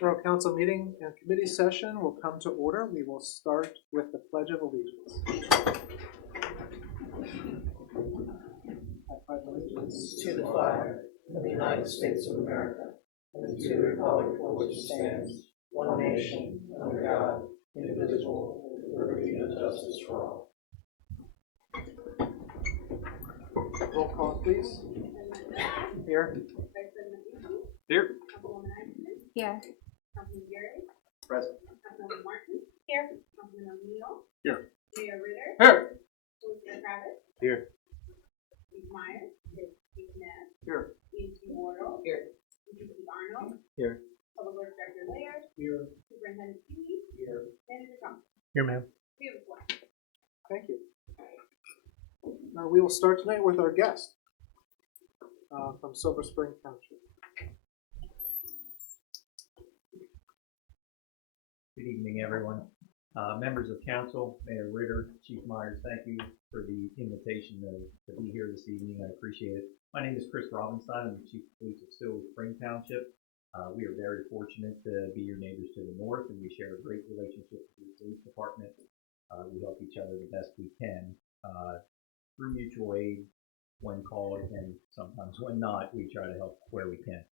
Borough Council meeting and committee session will come to order. We will start with the Pledge of Allegiance. I pledge allegiance to the flag of the United States of America and to the republic for which it stands, one nation, under God, indivisible, with liberty and justice for all. Roll call, please. Here. Here. Here. Councilman Gary. Present. Councilman Martin. Here. Councilman O'Neill. Here. Mayor Ritter. Here. Councilman Travis. Here. Steve Myers. Steve Ness. Here. E.T. Wardle. Here. E.T. Arnold. Here. Public Works Director Laird. Here. Superintendent Peavy. Here. Manager Thompson. Here, ma'am. We have a quorum. Thank you. We will start tonight with our guest from Silver Spring Township. Good evening, everyone. Members of council, Mayor Ritter, Chief Myers, thank you for the invitation to be here this evening. I appreciate it. My name is Chris Robinstein. I'm the Chief of Police of Silver Spring Township. We are very fortunate to be your neighbors to the north, and we share a great relationship with the police department. We help each other the best we can through mutual aid when called, and sometimes when not, we try to help where we can.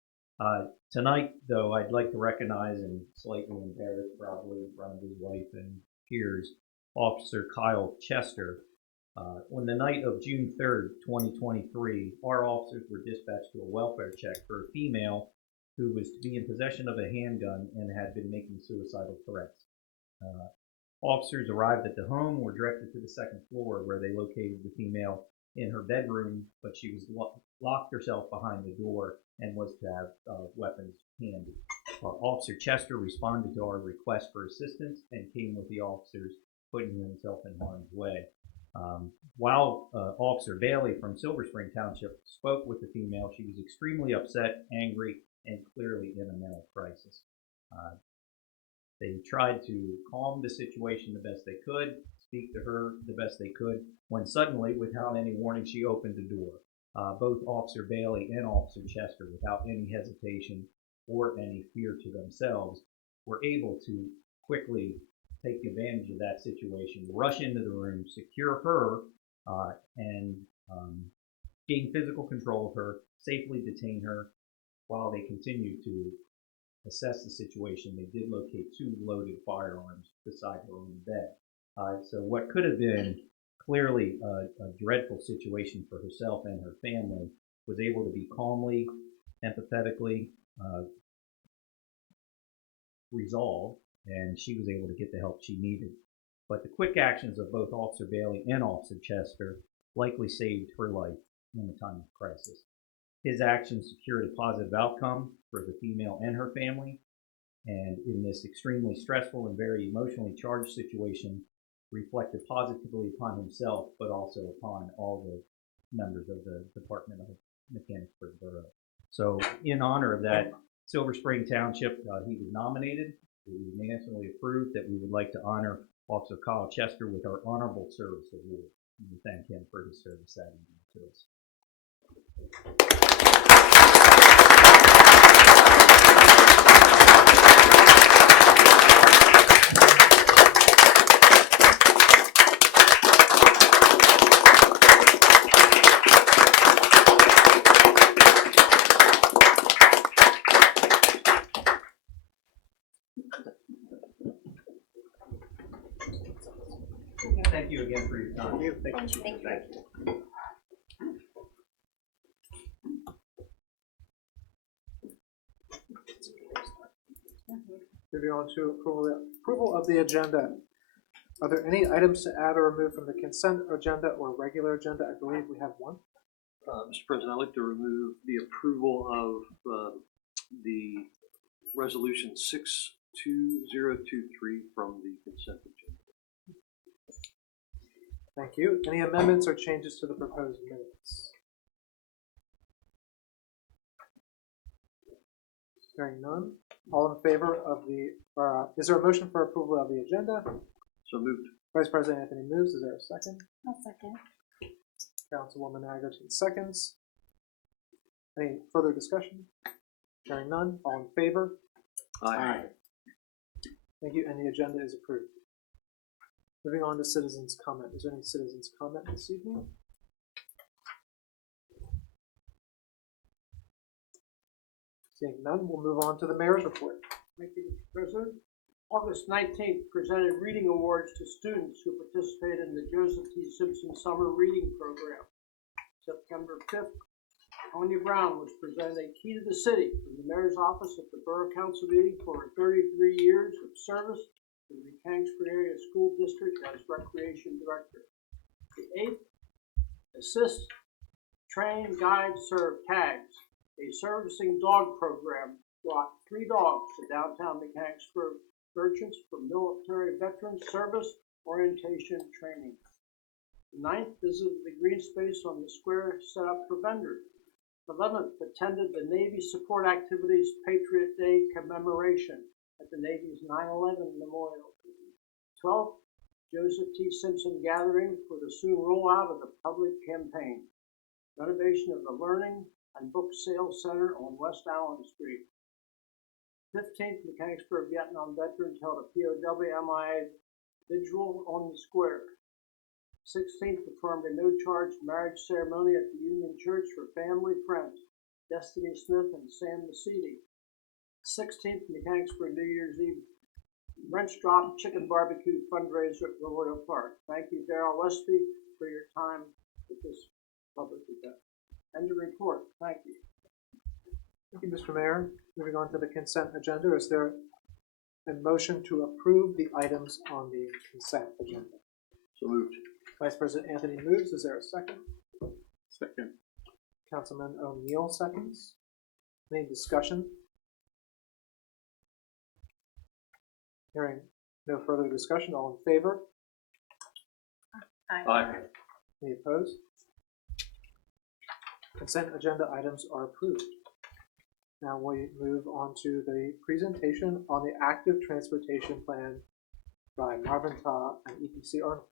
Tonight, though, I'd like to recognize, and slightly embarrassed probably in front of his wife and peers, Officer Kyle Chester. On the night of June 3rd, 2023, our officers were dispatched to a welfare check for a female who was to be in possession of a handgun and had been making suicidal threats. Officers arrived at the home, were directed to the second floor where they located the female in her bedroom, but she was locked herself behind the door and was to have weapons handy. Officer Chester responded to our request for assistance and came with the officers, putting himself in harm's way. While Officer Bailey from Silver Spring Township spoke with the female, she was extremely upset, angry, and clearly in a mental crisis. They tried to calm the situation the best they could, speak to her the best they could, when suddenly, without any warning, she opened the door. Both Officer Bailey and Officer Chester, without any hesitation or any fear to themselves, were able to quickly take advantage of that situation, rush into the room, secure her, and gain physical control of her, safely detain her while they continued to assess the situation. They did locate 2 loaded firearms beside her own bed. So what could have been clearly a dreadful situation for herself and her family was able to be calmly, empathetically resolved, and she was able to get the help she needed. But the quick actions of both Officer Bailey and Officer Chester likely saved her life in a time of crisis. His actions secured a positive outcome for the female and her family, and in this extremely stressful and very emotionally charged situation, reflected positively upon himself, but also upon all the members of the Department of Mechanicsburg Borough. So in honor of that, Silver Spring Township, he was nominated. It was unanimously approved that we would like to honor Officer Kyle Chester with our Honorable Service Award. And we thank him for his service that evening to us. Thank you again for your time. Thank you. Thank you. Moving on to approval of the agenda. Are there any items to add or remove from the consent agenda or regular agenda? I believe we have one. Mr. President, I'd like to remove the approval of the resolution 62023 from the consent agenda. Thank you. Any amendments or changes to the proposed minutes? Hearing none. All in favor of the, is there a motion for approval of the agenda? So moved. Vice President Anthony moves. Is there a second? I'll second. Councilwoman Agaton seconds. Any further discussion? Hearing none, all in favor? Aye. Thank you, and the agenda is approved. Moving on to citizens' comment. Is there any citizens' comment this evening? Seeing none, we'll move on to the mayor's report. Thank you, Mr. President. August 19th presented reading awards to students who participated in the Joseph T. Simpson Summer Reading Program. September 5th, Tonya Brown was presented a Key to the City from the Mayor's Office at the Borough Council meeting for her 33 years of service to the Mechanicsburg Area School District as Recreation Director. The 8th, Assist, Train, Guide, Serve Tags, a servicing dog program brought 3 dogs to downtown Mechanicsburg merchants for military veterans service orientation training. The 9th, visited the green space on the square set up for vendors. 11th, attended the Navy Support Activities Patriot Day commemoration at the Navy's 9/11 Memorial. 12th, Joseph T. Simpson Gathering for the soon rollout of the public campaign. Renovation of the Learning and Book Sales Center on West Allen Street. 15th, Mechanicsburg Vietnam Veterans held a POW MIA vigil on the square. 16th, performed a no-charge marriage ceremony at the Union Church for family friends, Destiny Smith and Sam Masidi. 16th, Mechanicsburg New Year's Eve wrench drop chicken barbecue fundraiser at Royal Park. Thank you, Darrell Westby, for your time with this public event. End of report. Thank you. Thank you, Mr. Mayor. Moving on to the consent agenda, is there a motion to approve the items on the consent agenda? So moved. Vice President Anthony moves. Is there a second? Second. Councilman O'Neill seconds. Any discussion? Hearing no further discussion, all in favor? Aye. Any opposed? Consent agenda items are approved. Now we move on to the presentation on the active transportation plan by Marvin Ta and EPC Arnold.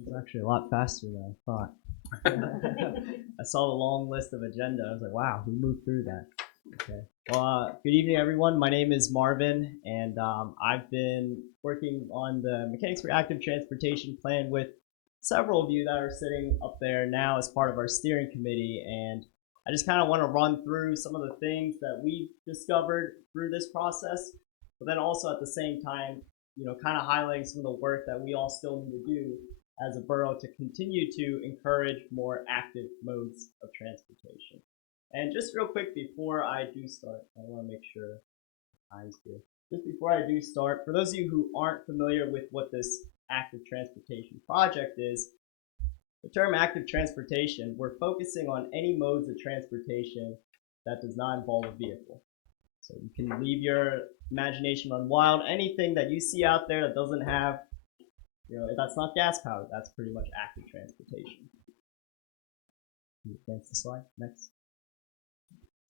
It's actually a lot faster than I thought. I saw the long list of agenda. I was like, wow, who moved through that? Okay. Well, good evening, everyone. My name is Marvin, and I've been working on the Mechanicsburg Active Transportation Plan with several of you that are sitting up there now as part of our steering committee. And I just kind of want to run through some of the things that we've discovered through this process, but then also at the same time, kind of highlighting some of the work that we all still need to do as a borough to continue to encourage more active modes of transportation. And just real quick before I do start, I want to make sure eyes here. Just before I do start, for those of you who aren't familiar with what this active transportation project is, the term active transportation, we're focusing on any modes of transportation that does not involve a vehicle. So you can leave your imagination run wild. Anything that you see out there that doesn't have, if that's not gas powered, that's pretty much active transportation. Can you advance the slide? Next.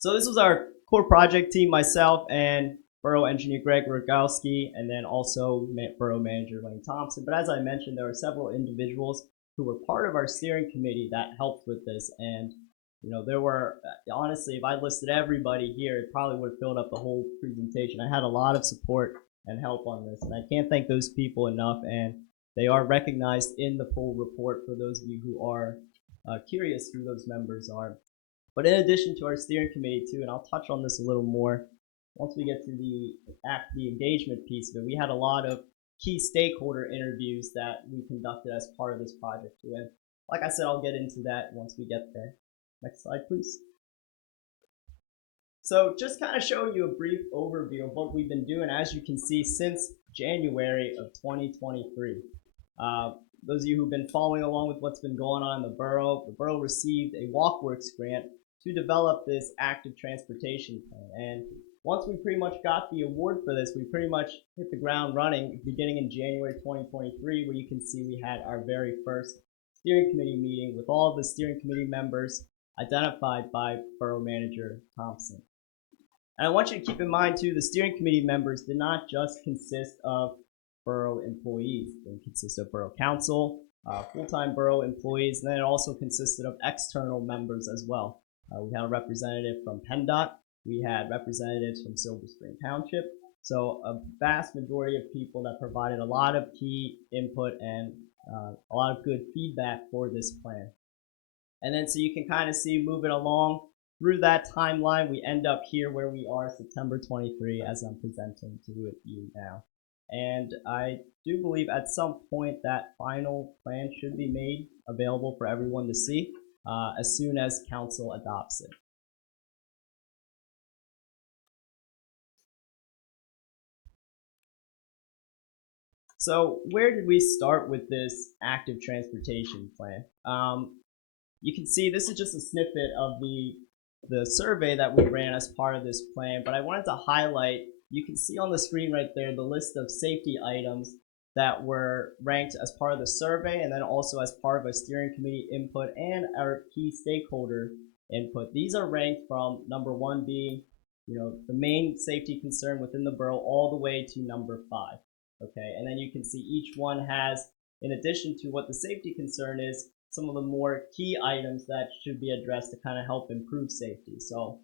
So this was our core project team, myself and Borough Engineer Greg Rogowski, and then also Borough Manager Lane Thompson. But as I mentioned, there were several individuals who were part of our steering committee that helped with this. And, there were, honestly, if I listed everybody here, it probably would have filled up the whole presentation. I had a lot of support and help on this, and I can't thank those people enough. And they are recognized in the full report for those of you who are curious who those members are. But in addition to our steering committee too, and I'll touch on this a little more once we get to the engagement piece of it, we had a lot of key stakeholder interviews that we conducted as part of this project too. And like I said, I'll get into that once we get there. Next slide, please. So just kind of showing you a brief overview of what we've been doing, as you can see, since January of 2023. Those of you who've been following along with what's been going on in the borough received a WalkWorks grant to develop this active transportation plan. And once we pretty much got the award for this, we pretty much hit the ground running beginning in January 2023, where you can see we had our very first steering committee meeting with all of the steering committee members identified by Borough Manager Thompson. And I want you to keep in mind too, the steering committee members did not just consist of borough employees. They consist of borough council, full-time borough employees, and then it also consisted of external members as well. We had a representative from PennDOT, we had representatives from Silver Spring Township, so a vast majority of people that provided a lot of key input and a lot of good feedback for this plan. And then so you can kind of see moving along through that timeline, we end up here where we are September 23 as I'm presenting to you now. And I do believe at some point that final plan should be made available for everyone to see as soon as council adopts it. So where did we start with this active transportation plan? You can see this is just a snippet of the survey that we ran as part of this plan, but I wanted to highlight, you can see on the screen right there the list of safety items that were ranked as part of the survey and then also as part of a steering committee input and our key stakeholder input. These are ranked from number 1 being, the main safety concern within the borough all the way to number 5. Okay, and then you can see each one has, in addition to what the safety concern is, some of the more key items that should be addressed to kind of help improve safety. So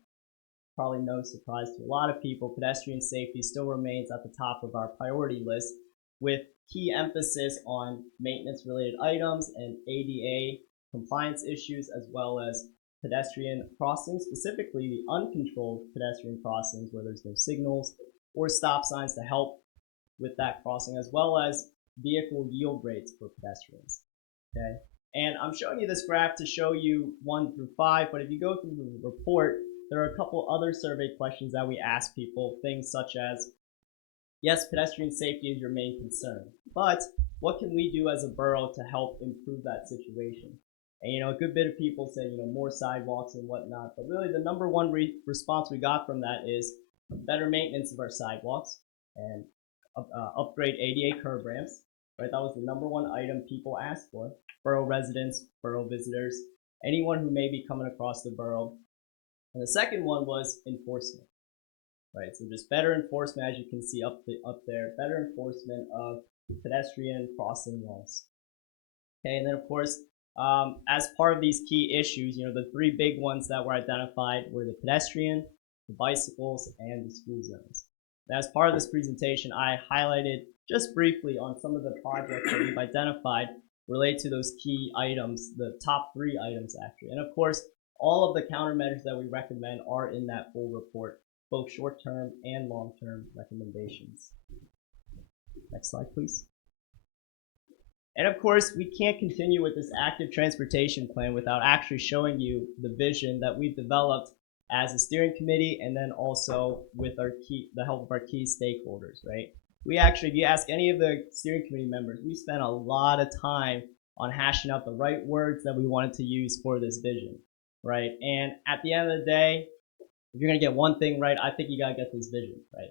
probably no surprise to a lot of people, pedestrian safety still remains at the top of our priority list with key emphasis on maintenance related items and ADA compliance issues as well as pedestrian crossings, specifically the uncontrolled pedestrian crossings where there's no signals or stop signs to help with that crossing, as well as vehicle yield rates for pedestrians. Okay, and I'm showing you this graph to show you 1 through 5, but if you go through the report, there are a couple other survey questions that we ask people, things such as, yes, pedestrian safety is your main concern, but what can we do as a borough to help improve that situation? And a good bit of people say, more sidewalks and whatnot, but really the number one response we got from that is better maintenance of our sidewalks and upgrade ADA curb ramps, right? That was the number 1 item people asked for. Borough residents, borough visitors, anyone who may be coming across the borough. And the second one was enforcement, right? So just better enforcement, as you can see up there, better enforcement of pedestrian crossing laws. Okay, and then of course, as part of these key issues, the 3 big ones that were identified were the pedestrian, the bicycles, and the school zones. As part of this presentation, I highlighted just briefly on some of the projects that we've identified relate to those key items, the top 3 items actually. And of course, all of the countermeasures that we recommend are in that full report, both short-term and long-term recommendations. Next slide, please. And of course, we can't continue with this active transportation plan without actually showing you the vision that we've developed as a steering committee, and then also with the help of our key stakeholders, right? We actually, if you ask any of the steering committee members, we spent a lot of time on hashing out the right words that we wanted to use for this vision, right? And at the end of the day, if you're gonna get one thing right, I think you gotta get this vision right,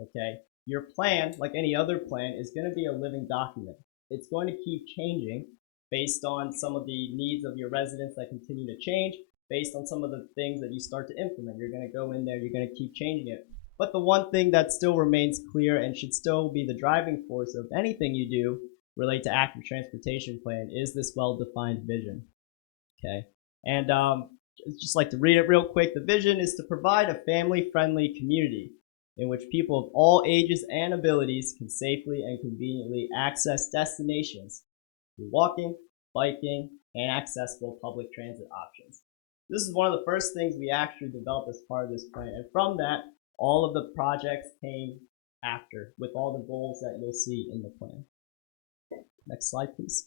okay? Your plan, like any other plan, is gonna be a living document. It's going to keep changing based on some of the needs of your residents that continue to change, based on some of the things that you start to implement. You're going to go in there, you're going to keep changing it. But the one thing that still remains clear and should still be the driving force of anything you do relate to active transportation plan is this well-defined vision. Okay, and just like to read it real quick. The vision is to provide a family-friendly community in which people of all ages and abilities can safely and conveniently access destinations through walking, biking, and accessible public transit options. This is one of the first things we actually developed as part of this plan, and from that, all of the projects came after, with all the goals that you'll see in the plan. Next slide, please.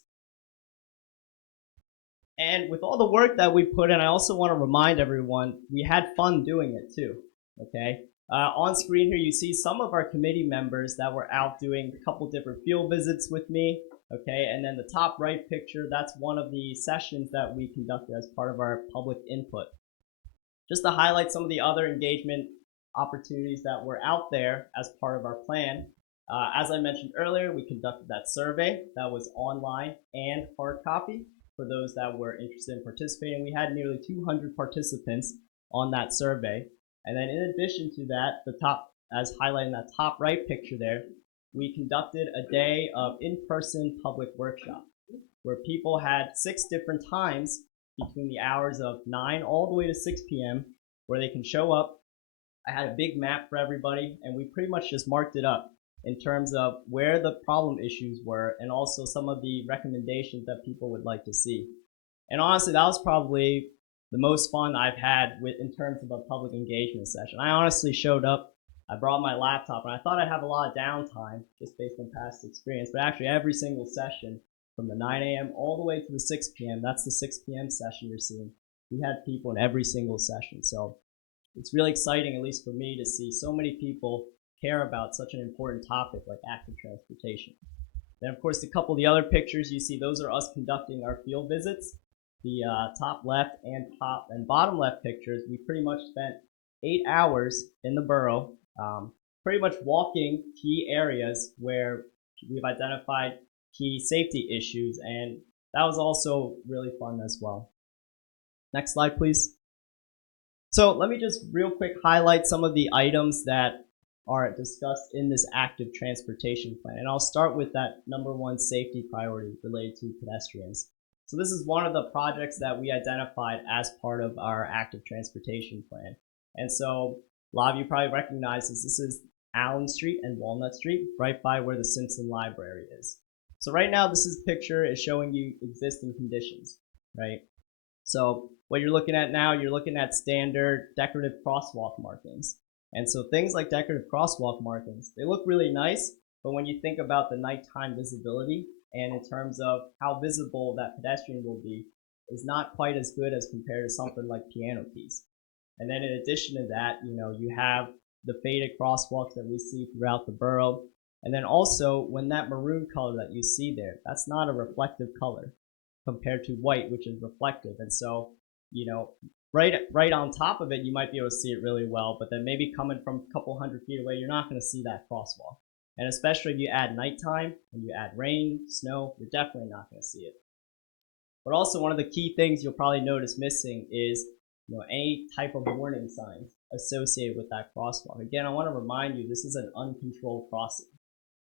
And with all the work that we put in, I also want to remind everyone, we had fun doing it too, okay? On screen here, you see some of our committee members that were out doing a couple different field visits with me, okay? And then the top right picture, that's one of the sessions that we conducted as part of our public input. Just to highlight some of the other engagement opportunities that were out there as part of our plan. As I mentioned earlier, we conducted that survey that was online and hard copy. for those that were interested in participating. We had nearly 200 participants on that survey. And then in addition to that, the top, as highlighted in that top right picture there, we conducted a day of in-person public workshop where people had 6 different times between the hours of 9 all the way to 6 p.m. where they can show up. I had a big map for everybody, and we pretty much just marked it up in terms of where the problem issues were and also some of the recommendations that people would like to see. And honestly, that was probably the most fun I've had with in terms of a public engagement session. I honestly showed up, I brought my laptop, and I thought I'd have a lot of downtime just based on past experience, but actually every single session from the 9 a.m. all the way to the 6 p.m., that's the 6 p.m. session you're seeing, we had people in every single session. So it's really exciting, at least for me, to see so many people care about such an important topic like active transportation. Then, of course, a couple of the other pictures you see, those are us conducting our field visits. The top left and top and bottom left pictures, we pretty much spent 8 hours in the borough, pretty much walking key areas where we've identified key safety issues, and that was also really fun as well. Next slide, please. So let me just real quick highlight some of the items that are discussed in this active transportation plan. And I'll start with that #1 safety priority related to pedestrians. So this is one of the projects that we identified as part of our active transportation plan. And so a lot of you probably recognize this. This is Allen Street and Walnut Street, right by where the Simpson Library is. So right now, this picture is showing you existing conditions, right? So what you're looking at now, you're looking at standard decorative crosswalk markings. And so things like decorative crosswalk markings, they look really nice, but when you think about the nighttime visibility and in terms of how visible that pedestrian will be, is not quite as good as compared to something like piano keys. And then in addition to that, you have the faded crosswalks that we see throughout the borough. And then also, when that maroon color that you see there, that's not a reflective color compared to white, which is reflective. And so, right on top of it, you might be able to see it really well, but then maybe coming from a couple hundred feet away, you're not going to see that crosswalk. And especially if you add nighttime and you add rain, snow, you're definitely not going to see it. But also, one of the key things you'll probably notice missing is any type of warning signs associated with that crosswalk. Again, I want to remind you, this is an uncontrolled crossing.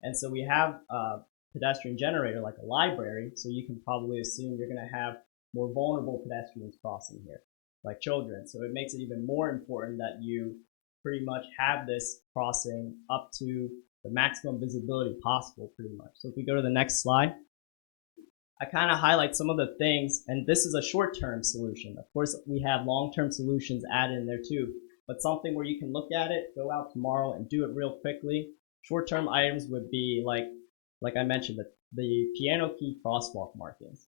And so we have a pedestrian generator like a library, so you can probably assume you're going to have more vulnerable pedestrians crossing here, like children. So it makes it even more important that you pretty much have this crossing up to the maximum visibility possible, pretty much. So if we go to the next slide, I kind of highlight some of the things, and this is a short-term solution. Of course, we have long-term solutions added in there too, but something where you can look at it, go out tomorrow and do it real quickly. Short-term items would be like I mentioned, the piano key crosswalk markings,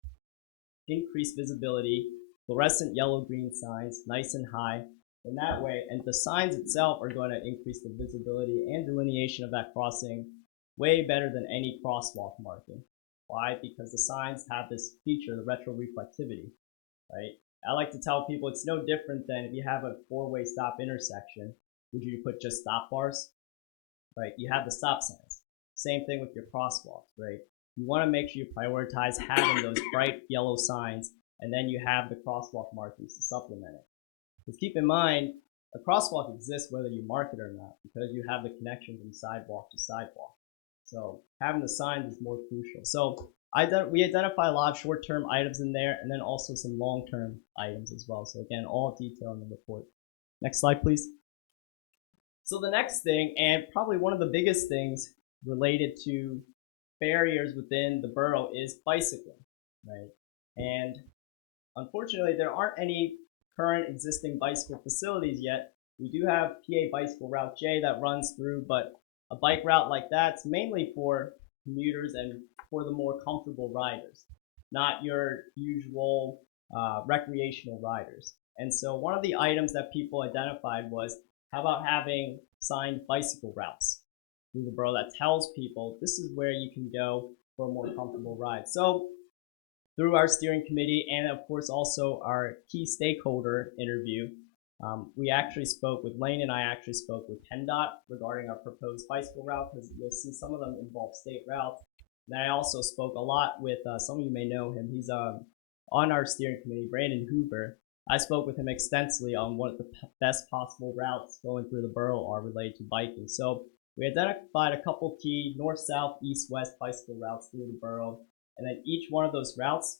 increased visibility, fluorescent yellow-green signs, nice and high. In that way, and the signs itself are going to increase the visibility and delineation of that crossing way better than any crosswalk marking. Why? Because the signs have this feature, the retroreflectivity, right? I like to tell people it's no different than if you have a 4-way stop intersection, would you put just stop bars, right? You have the stop signs. Same thing with your crosswalks, right? You want to make sure you prioritize having those bright yellow signs, and then you have the crosswalk markings to supplement it. Because keep in mind, a crosswalk exists whether you mark it or not, because you have the connection from sidewalk to sidewalk. So having the signs is more crucial. So we identify a lot of short-term items in there, and then also some long-term items as well. So again, all detail in the report. Next slide, please. So the next thing, and probably one of the biggest things related to barriers within the borough, is bicycling, right? And unfortunately, there aren't any current existing bicycle facilities yet. We do have PA Bicycle Route J that runs through, but a bike route like that's mainly for commuters and for the more comfortable riders, not your usual recreational riders. And so one of the items that people identified was, how about having signed bicycle routes through the borough that tells people this is where you can go for a more comfortable ride. So through our steering committee and of course also our key stakeholder interview, we actually spoke with Lane, and I actually spoke with PennDOT regarding our proposed bicycle route, because you'll see some of them involve state routes. And I also spoke a lot with, some of you may know him, he's a on our steering committee, Brandon Hoover, I spoke with him extensively on what the best possible routes going through the borough are related to biking. So we identified a couple key north, south, east, west bicycle routes through the borough, and then each one of those routes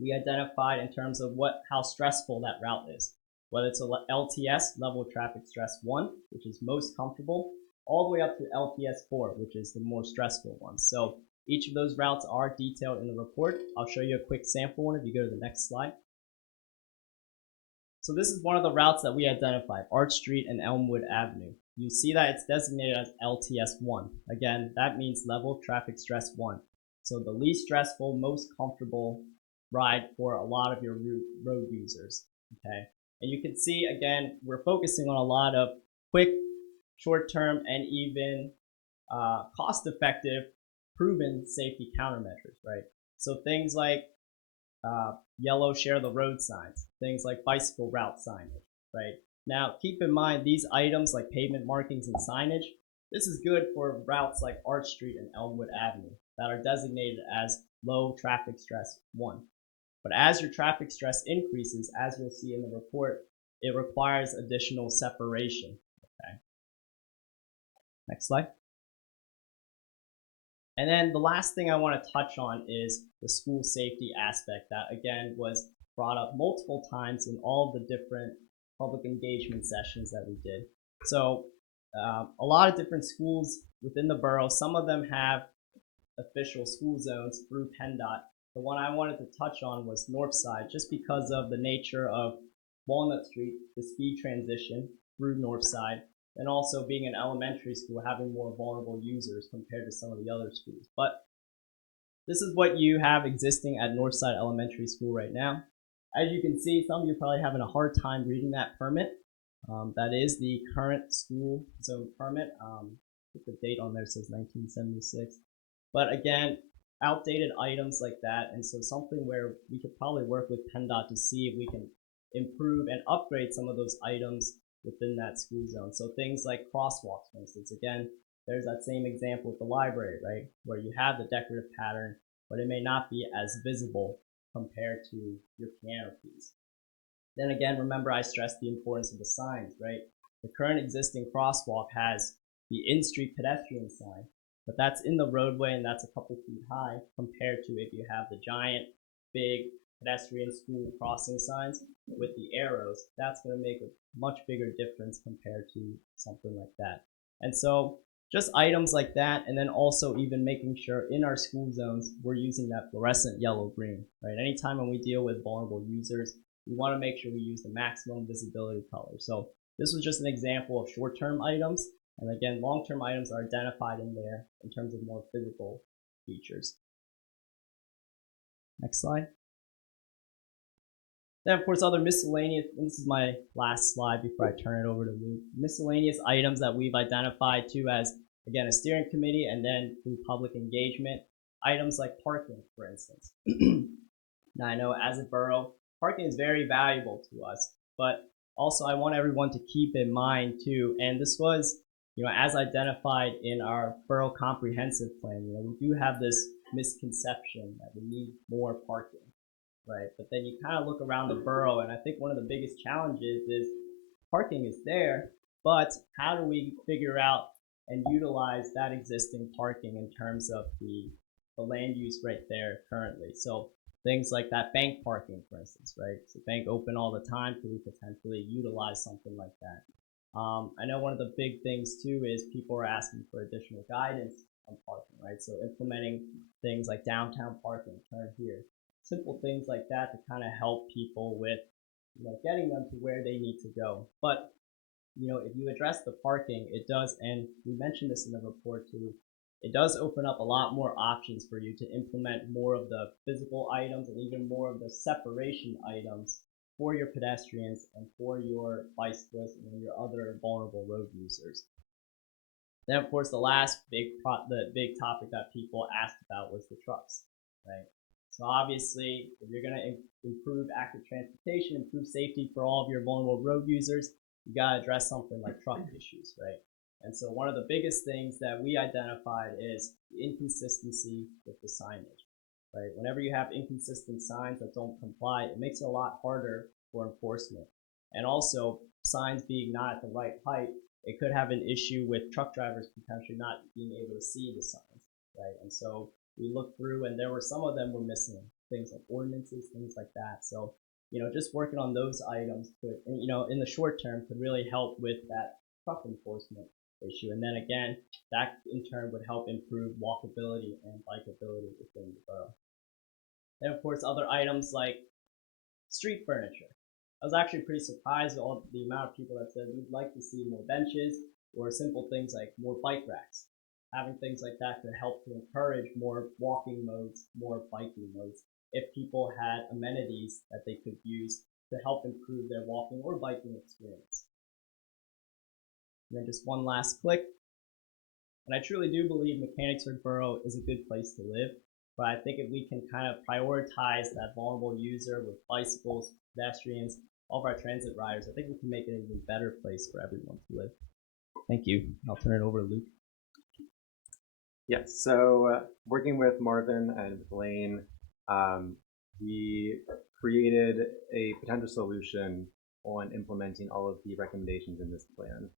we identified in terms of how stressful that route is. Whether it's a LTS, level of traffic stress 1, which is most comfortable, all the way up to LTS 4, which is the more stressful one. So each of those routes are detailed in the report. I'll show you a quick sample one if you go to the next slide. So this is one of the routes that we identified, Arch Street and Elmwood Avenue. You see that it's designated as LTS 1. Again, that means level of traffic stress 1. So the least stressful, most comfortable ride for a lot of your road users, okay? And you can see, again, we're focusing on a lot of quick, short-term, and even cost-effective, proven safety countermeasures, right? So things like yellow share the road signs, things like bicycle route signage, right? Now, keep in mind, these items like pavement markings and signage, this is good for routes like Arch Street and Elmwood Avenue that are designated as low traffic stress 1. But as your traffic stress increases, as you'll see in the report, it requires additional separation. Okay. Next slide. And then the last thing I want to touch on is the school safety aspect that, again, was brought up multiple times in all the different public engagement sessions that we did. So a lot of different schools within the borough, some of them have official school zones through PennDOT. The one I wanted to touch on was Northside, just because of the nature of Walnut Street, the speed transition through Northside, and also being an elementary school, having more vulnerable users compared to some of the other schools. But this is what you have existing at Northside Elementary School right now. As you can see, some of you are probably having a hard time reading that permit. That is the current school zone permit. The date on there says 1976. But again, outdated items like that, and so something where we could probably work with PennDOT to see if we can improve and upgrade some of those items within that school zone. So things like crosswalks, for instance. Again, there's that same example with the library, right, where you have the decorative pattern, but it may not be as visible compared to your piano keys. Then again, remember I stressed the importance of the signs, right? The current existing crosswalk has the in-street pedestrian sign, but that's in the roadway and that's a couple feet high compared to if you have the giant, big pedestrian school crossing signs with the arrows. That's going to make a much bigger difference compared to something like that. And so just items like that, and then also even making sure in our school zones we're using that fluorescent yellow-green, right? Anytime when we deal with vulnerable users, we want to make sure we use the maximum visibility color. So this was just an example of short-term items. And again, long-term items are identified in there in terms of more physical features. Next slide. Then, of course, other miscellaneous, and this is my last slide before I turn it over to Luke. Miscellaneous items that we've identified too as, again, a steering committee and then through public engagement. Items like parking, for instance. Now, I know as a borough, parking is very valuable to us, but also I want everyone to keep in mind too, and this was, as identified in our borough comprehensive plan, we do have this misconception that we need more parking, right? But then you kind of look around the borough, and I think one of the biggest challenges is parking is there, but how do we figure out and utilize that existing parking in terms of the land use right there currently? So things like that bank parking, for instance, right? Is the bank open all the time? Could we potentially utilize something like that? I know one of the big things too is people are asking for additional guidance on parking, right? So implementing things like downtown parking, turn here, simple things like that to kind of help people with, getting them to where they need to go. But, if you address the parking, it does, and we mentioned this in the report too, it does open up a lot more options for you to implement more of the physical items and even more of the separation items for your pedestrians and for your bicyclists and your other vulnerable road users. Then, of course, the last big topic that people asked about was the trucks, right? So obviously, if you're going to improve active transportation, improve safety for all of your vulnerable road users, you got to address something like truck issues, right? And so one of the biggest things that we identified is the inconsistency with the signage, right? Whenever you have inconsistent signs that don't comply, it makes it a lot harder for enforcement. And also, signs being not at the right height, it could have an issue with truck drivers potentially not being able to see the signs, right? And so we looked through, and there were some of them were missing, things like ordinances, things like that. So, just working on those items could, in the short term, could really help with that truck enforcement issue. And then again, that in turn would help improve walkability and bikeability within the borough. And of course, other items like street furniture. I was actually pretty surprised at all the amount of people that said we'd like to see more benches or simple things like more bike racks. Having things like that could help to encourage more walking modes, more biking modes, if people had amenities that they could use to help improve their walking or biking experience. And then just one last click. And I truly do believe Mechanicsburg Borough is a good place to live, but I think if we can kind of prioritize that vulnerable user with bicycles, pedestrians, all of our transit riders, I think we can make it an even better place for everyone to live. Thank you. I'll turn it over to Luke. Yes, so working with Marvin and Blaine, we created a potential solution on implementing all of the recommendations in this plan.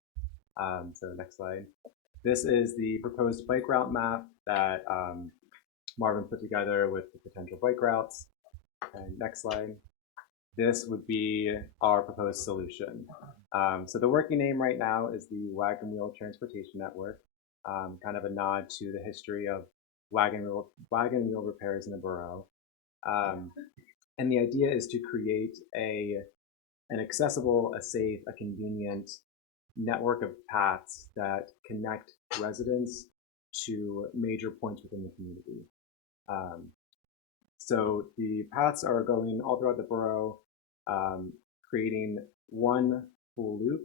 So next slide. This is the proposed bike route map that Marvin put together with the potential bike routes. And next slide. This would be our proposed solution. So the working name right now is the Wagon Wheel Transportation Network, kind of a nod to the history of wagon wheel repairs in the borough. And the idea is to create an accessible, a safe, a convenient network of paths that connect residents to major points within the community. So the paths are going all throughout the borough, creating one full loop,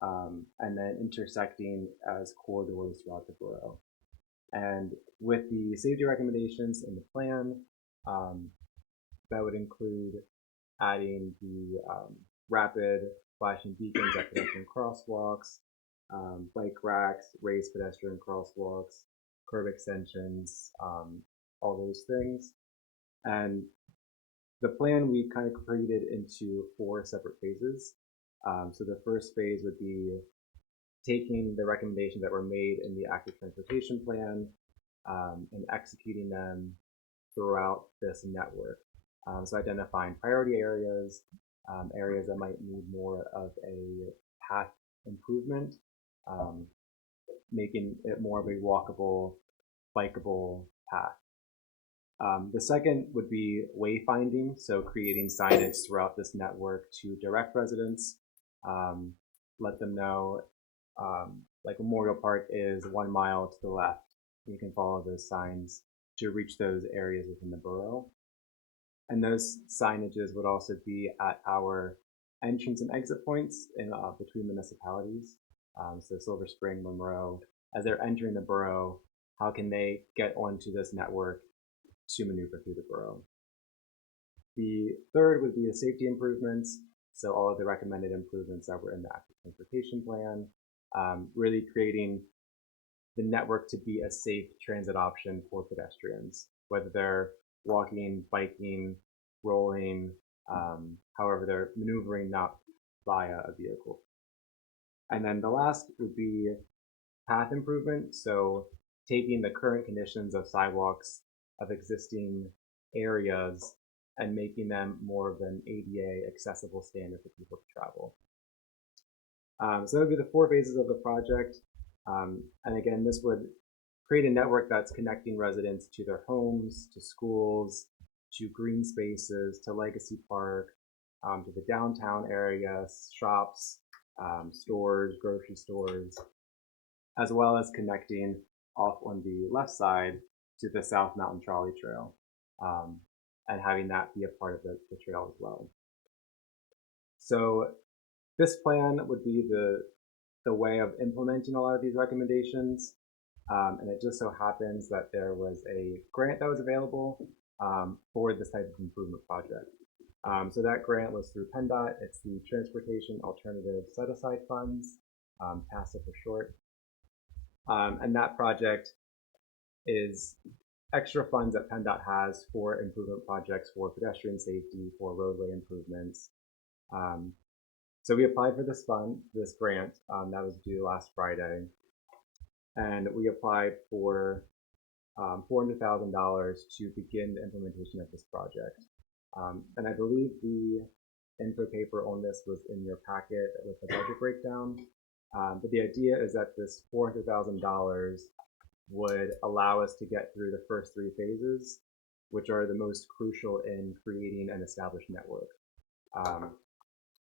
and then intersecting as corridors throughout the borough. And with the safety recommendations in the plan, that would include adding the rapid flashing beacons at pedestrian crosswalks, bike racks, raised pedestrian crosswalks, curb extensions, all those things. And the plan we kind of created into 4 separate phases. So the first phase would be taking the recommendations that were made in the active transportation plan and executing them throughout this network. So identifying priority areas, areas that might need more of a path improvement, making it more of a walkable, bikeable path. The second would be wayfinding, so creating signage throughout this network to direct residents, let them know, like Memorial Park is 1 mile to the left. You can follow those signs to reach those areas within the borough. And those signages would also be at our entrance and exit points in between municipalities. So Silver Spring, Monroe, as they're entering the borough, how can they get onto this network to maneuver through the borough? The third would be the safety improvements. So all of the recommended improvements that were in the active transportation plan, really creating the network to be a safe transit option for pedestrians, whether they're walking, biking, rolling, however they're maneuvering not via a vehicle. And then the last would be path improvement. So taking the current conditions of sidewalks of existing areas and making them more of an ADA accessible standard for people to travel. So that would be the 4 phases of the project. And again, this would create a network that's connecting residents to their homes, to schools, to green spaces, to Legacy Park, to the downtown area, shops, stores, grocery stores, as well as connecting off on the left side to the South Mountain Trolley Trail, and having that be a part of the trail as well. So this plan would be the way of implementing a lot of these recommendations. And it just so happens that there was a grant that was available for this type of improvement project. So that grant was through PennDOT. It's the Transportation Alternative Set-Aside Funds, TASA for short. And that project is extra funds that PennDOT has for improvement projects for pedestrian safety, for roadway improvements. So we applied for this grant that was due last Friday, and we applied for $400,000 to begin the implementation of this project. And I believe the info paper on this was in your packet with the budget breakdown. But the idea is that this $400,000 would allow us to get through the first 3 phases, which are the most crucial in creating an established network.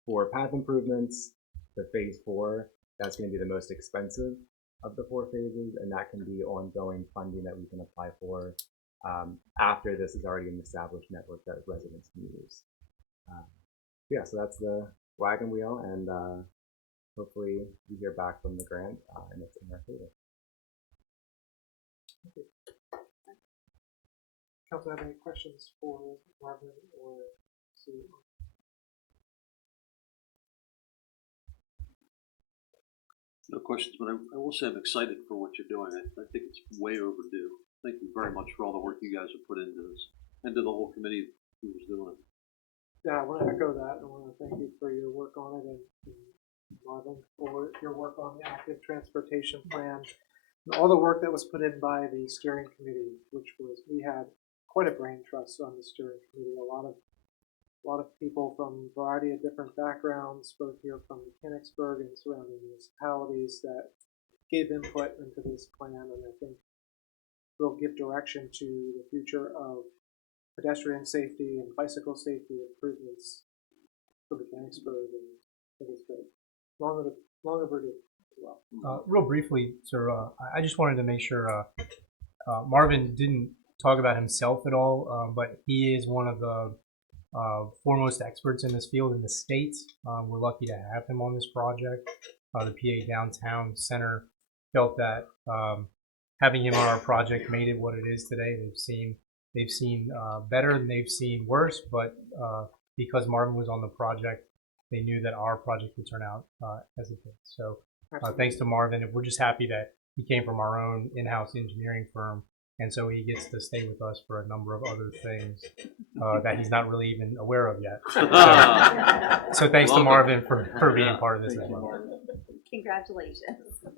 For path improvements, the phase 4, that's going to be the most expensive of the 4 phases, and that can be ongoing funding that we can apply for after this is already an established network that residents can use. Yeah, so that's the wagon wheel, and hopefully we hear back from the grant and it's in our favor. Council have any questions for Marvin or Sue? No questions, but I will say I'm excited for what you're doing. I think it's way overdue. Thank you very much for all the work you guys have put into this, and to the whole committee who was doing it. Yeah, I want to echo that. I want to thank you for your work on it, and Marvin for your work on the active transportation plan, and all the work that was put in by the steering committee, we had quite a brain trust on the steering committee. A lot of people from a variety of different backgrounds, both here from Mechanicsburg and surrounding municipalities, that gave input into this plan, and I think will give direction to the future of pedestrian safety and bicycle safety improvements for Mechanicsburg, and I think it's good. Long overdue as well. Real briefly, sir, I just wanted to make sure Marvin didn't talk about himself at all, but he is one of the foremost experts in this field in the state. We're lucky to have him on this project. The PA Downtown Center felt that having him on our project made it what it is today. They've seen better and they've seen worse, but because Marvin was on the project, they knew that our project would turn out as it did. So thanks to Marvin, we're just happy that he came from our own in-house engineering firm, and so he gets to stay with us for a number of other things that he's not really even aware of yet. So thanks to Marvin for being part of this as well. Congratulations. I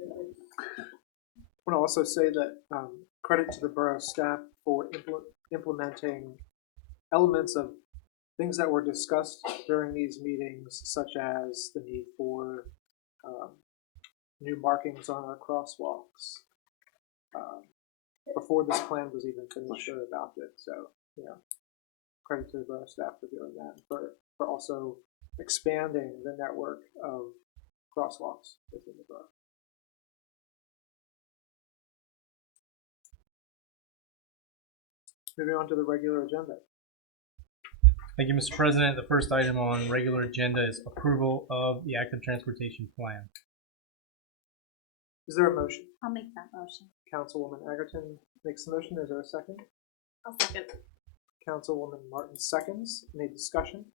want to also say that credit to the borough staff for implementing elements of things that were discussed during these meetings, such as the need for new markings on our crosswalks before this plan was even finished or adopted. So, credit to the borough staff for doing that, for also expanding the network of crosswalks within the borough. Moving on to the regular agenda. Thank you, Mr. President. The first item on regular agenda is approval of the active transportation plan. Is there a motion? I'll make that motion. Councilwoman Egerton makes the motion. Is there a second? I'll second. Councilwoman Martin seconds. Any discussion?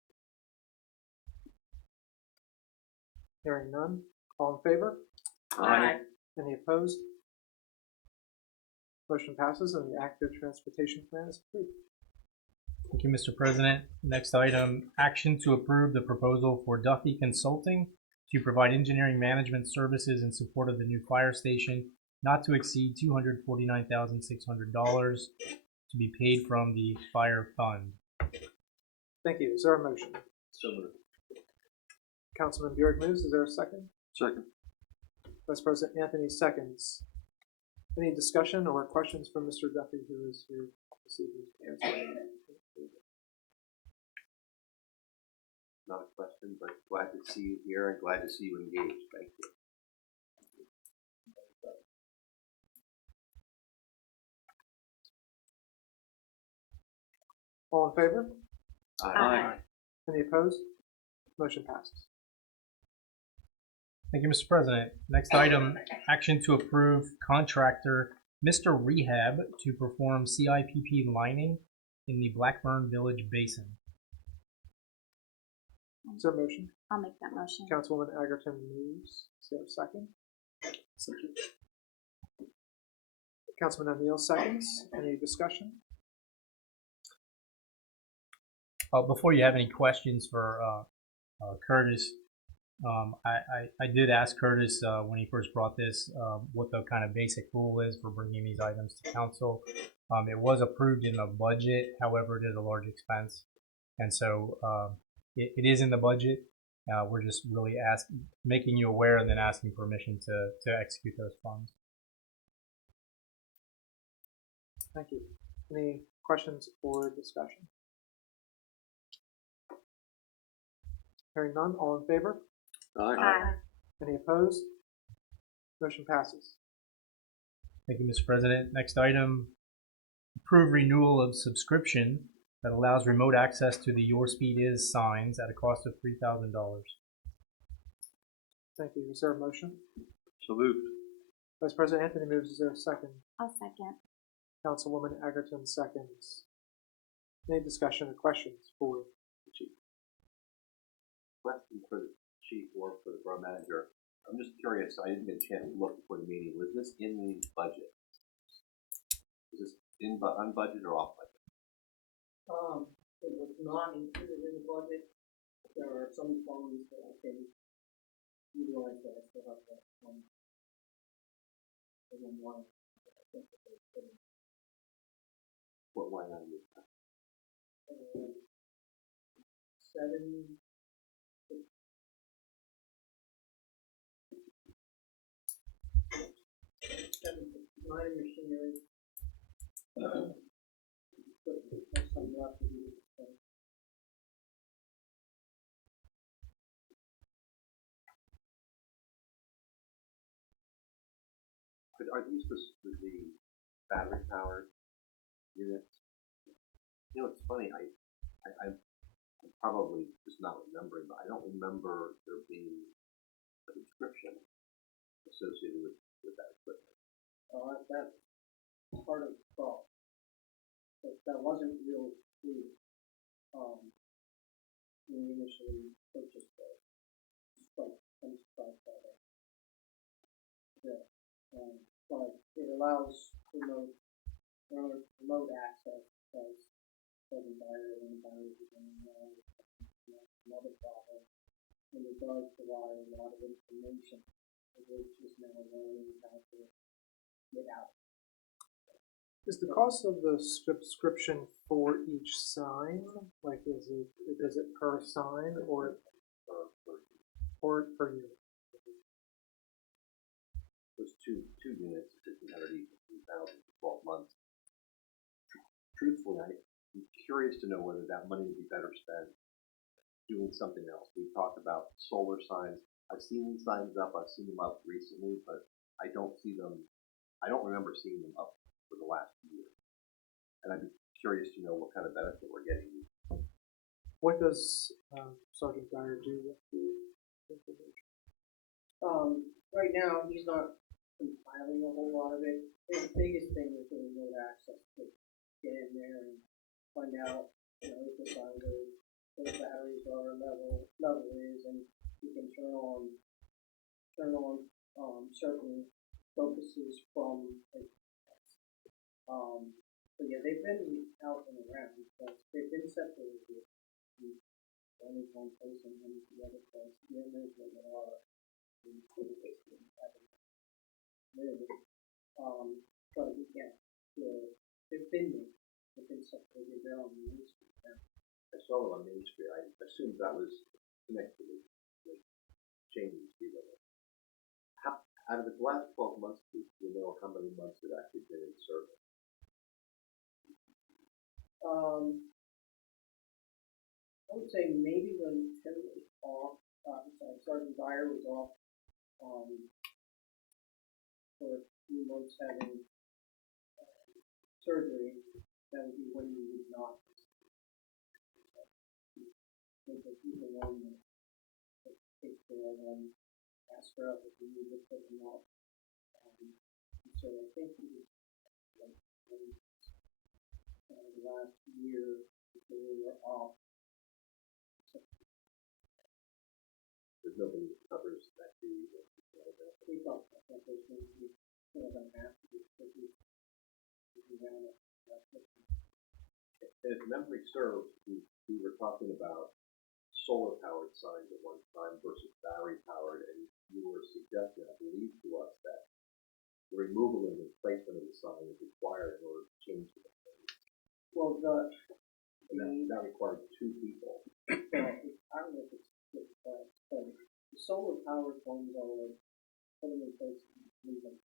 Hearing none. All in favor? Aye. Any opposed? Motion passes and the active transportation plan is approved. Thank you, Mr. President. Next item, action to approve the proposal for Duffy Consulting to provide engineering management services in support of the new fire station, not to exceed $249,600 to be paid from the fire fund. Thank you. Is there a motion? So moved. Councilman Bjork moves. Is there a second? Second. Vice President Anthony seconds. Any discussion or questions from Mr. Duffy, who is here this evening to answer? Not a question, but glad to see you here and glad to see you engaged. Thank you. All in favor? Aye. Any opposed? Motion passes. Thank you, Mr. President. Next item, action to approve contractor Mr. Rehab to perform CIPP lining in the Blackburn Village Basin. Is there a motion? I'll make that motion. Councilwoman Egerton moves. Is there a second? Second. Councilman O'Neill seconds. Any discussion? Before you have any questions for Curtis, I did ask Curtis when he first brought this what the kind of basic rule is for bringing these items to council. It was approved in the budget, however, it is a large expense, and so it is in the budget. We're just really making you aware and then asking permission to execute those funds. Thank you. Any questions or discussion? Hearing none, all in favor? Aye. Any opposed? Motion passes. Thank you, Mr. President. Next item, approve renewal of subscription that allows remote access to the Your Speed Is signs at a cost of $3,000. Thank you. Is there a motion? So moved. Vice President Anthony moves. Is there a second? I'll second. Councilwoman Egerton seconds. Any discussion or questions for the chief? Question for the chief or for the borough manager. I'm just curious, I didn't get a chance to look before the meeting. Was this in the budget? Is this on budget or off budget? It was not included in the budget. There are some funds that I can utilize that I still have that one. And then one, I think that they put in. What line item is that? 7. Minor machinery. There's some left to do. But are these the battery powered units? You know, it's funny, I'm probably just not remembering, but I don't remember there being a subscription associated with that equipment. That's part of the problem. But that wasn't real clear when we initially purchased it. I'm surprised by that. Yeah. But it allows remote access because doesn't buyer and buyers is another problem. And it does provide a lot of information. We're just now learning how to get out. Is the cost of the subscription for each sign? Like, is it per sign or per unit? Those two units, 1,500 each, 3,000 for 12 months. Truthfully, I'm curious to know whether that money would be better spent doing something else. We talked about solar signs. I've seen these signs up. I've seen them up recently, but I don't remember seeing them up for the last year. And I'd be curious to know what kind of benefit we're getting. What does Sergeant Dyer do with the information? Right now, he's not compiling a whole lot of it. The biggest thing is the remote access to get in there and find out, if the sign goes, what the batteries are, level is, and you can turn on certain focuses from so yeah, they've been out and around, but they've been separated. One is one place and one is the other place. The others where they are. But yeah, they've been there. They've been separated there on Main Street. I saw them on Main Street. I assumed that was connected with changing the speed limit. Out of the last 12 months, do you know how many months it actually been in service? I would say maybe when Tim was off, Sergeant Dyer was off for a few months having surgery, that would be when you would not. He's the one that takes care of them, ask her out if you need to put them off. So I think he was like the last year before we were off. There's nobody that covers that duty. We thought that there's going to be some of them have to be If memory serves, we were talking about solar powered signs at one time versus battery powered, and you were suggesting, I believe, to us that the removal and replacement of the sign is required in order to change the sign. Well, And that required two people. I don't know if the solar powered ones are like putting in place movement.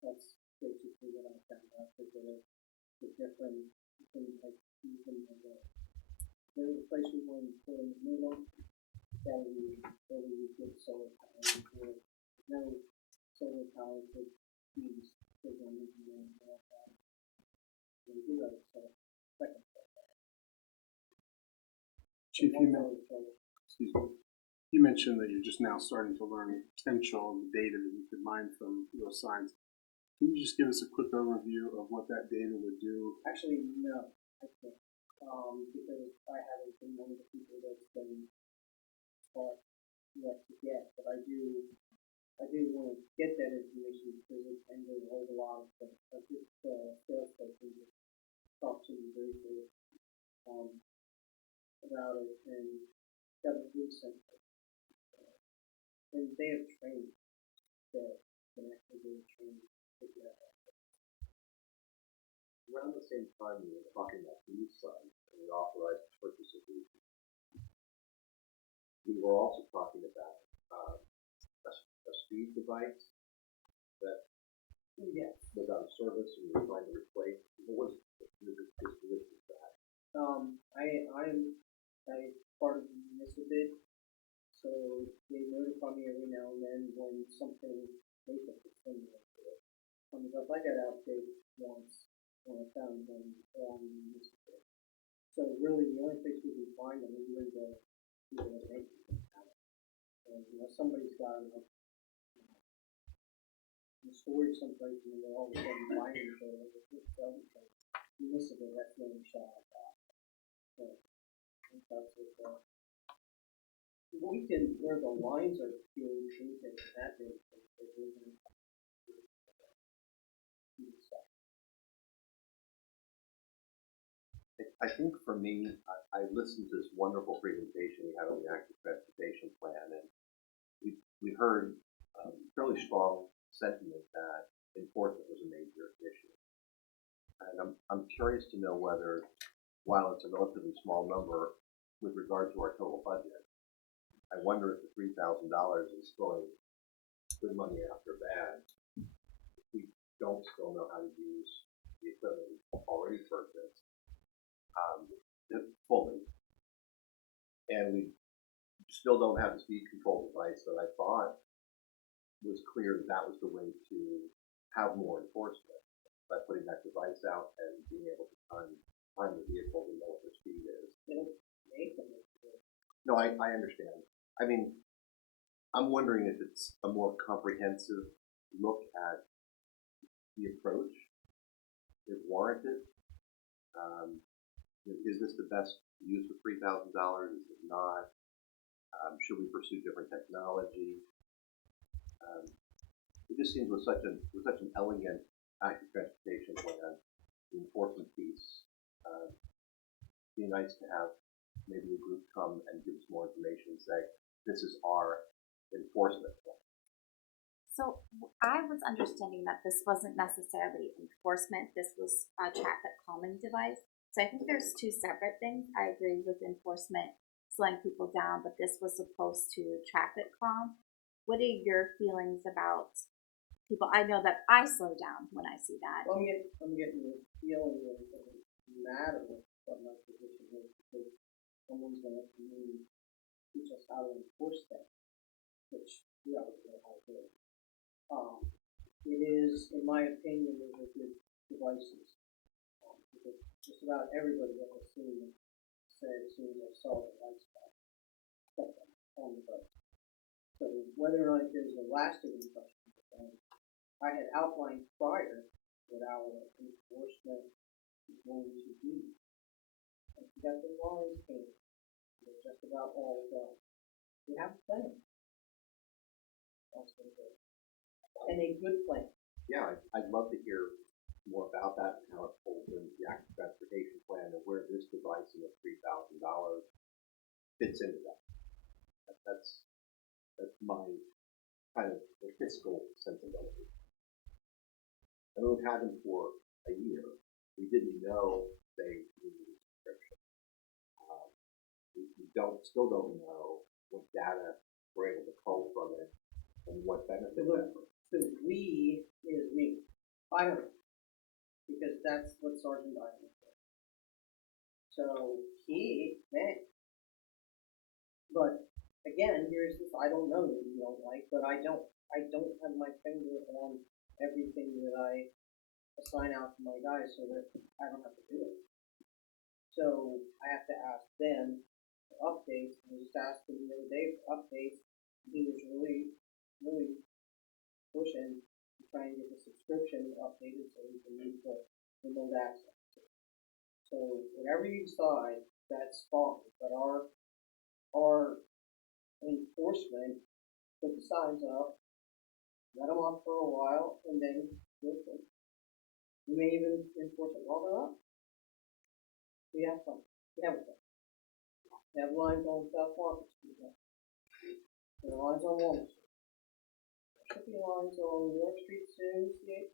That's basically what I found out. The different things like even there was a place we wanted to put in the middle that we get solar power for no solar power could use for one engineering and all that. We do have a second step. Chief, you mentioned that you're just now starting to learn the potential of the data that you could mine from those signs. Can you just give us a quick overview of what that data would do? Actually, no, I can't. Because I haven't been one of the people that's been taught what to get, but I do want to get that information because it can hold a lot of things. I just salesperson just talked to me briefly about it and got a good sense of it. And they have training that can actually do training to get that. Around the same time we were talking about these signs and we authorized the purchase of these, we were also talking about a speed device that was out of service and we were trying to replace. What was the disposition of that? I am part of the municipal bid, so they notify me every now and then when something they think is similar to it comes up. I got outdated once when I found them on the municipal bid. So really, the only place we can find them is in the maintenance account. And somebody's got them in storage someplace, and they're all of a sudden buying it. So municipal, that's the only shot I got. So where the lines are being painted, that is, I think for me, I listened to this wonderful presentation we had on the active transportation plan, and we heard fairly strong sentiment that enforcement was a major issue. And I'm curious to know whether, while it's a relatively small number with regard to our total budget, I wonder if the $3,000 is throwing good money after bad. If we don't still know how to use the equipment we've already purchased fully, and we still don't have the speed control device that I thought was clear that was the way to have more enforcement by putting that device out and being able to time the vehicle to know what the speed is. No, I understand. I mean, I'm wondering if it's a more comprehensive look at the approach is warranted. Is this the best use of $3,000? Is it not? Should we pursue different technology? It just seems with such an elegant active transportation plan, the enforcement piece, it'd be nice to have maybe a group come and give us more information and say, this is our enforcement plan. So I was understanding that this wasn't necessarily enforcement, this was a traffic calming device. So I think there's two separate things. I agree with enforcement, slowing people down, but this was supposed to traffic calm. What are your feelings about people? I know that I slow down when I see that. Well, I'm getting the feeling that it doesn't matter what my position is because someone's going to teach us how to enforce that, which we already know how to do. It is, in my opinion, these are good devices. Because just about everybody that I've seen said as soon as I saw the lights on the boat. So whether or not there's a lasting impression, I had outlined prior that our enforcement is going to be. And we got the lines painted. They're just about all done. We have a plan. That's what it is. And a good plan. Yeah, I'd love to hear more about that and how it folds into the active transportation plan and where this device in the $3,000 fits into that. That's my kind of fiscal sensibility. And we've had them for a year. We didn't know they needed a subscription. We still don't know what data we're able to pull from it and what benefit that brings. So we is me. I don't know. Because that's what Sergeant Biden said. So he may. But again, here's this, I don't know that you don't like, but I don't have my finger on everything that I assign out to my guys so that I don't have to do it. So I have to ask them for updates. I just asked him the other day for updates. He was really pushing to try and get the subscription updated so we can use the remote access. So whatever you decide, that's fine. But our enforcement, put the signs up, let them off for a while, and then do it. We may even enforce it while they're up. We have fun. We have fun. We have lines on South Market Street. There are lines on Walnut Street. There should be lines on York Street soon, CH.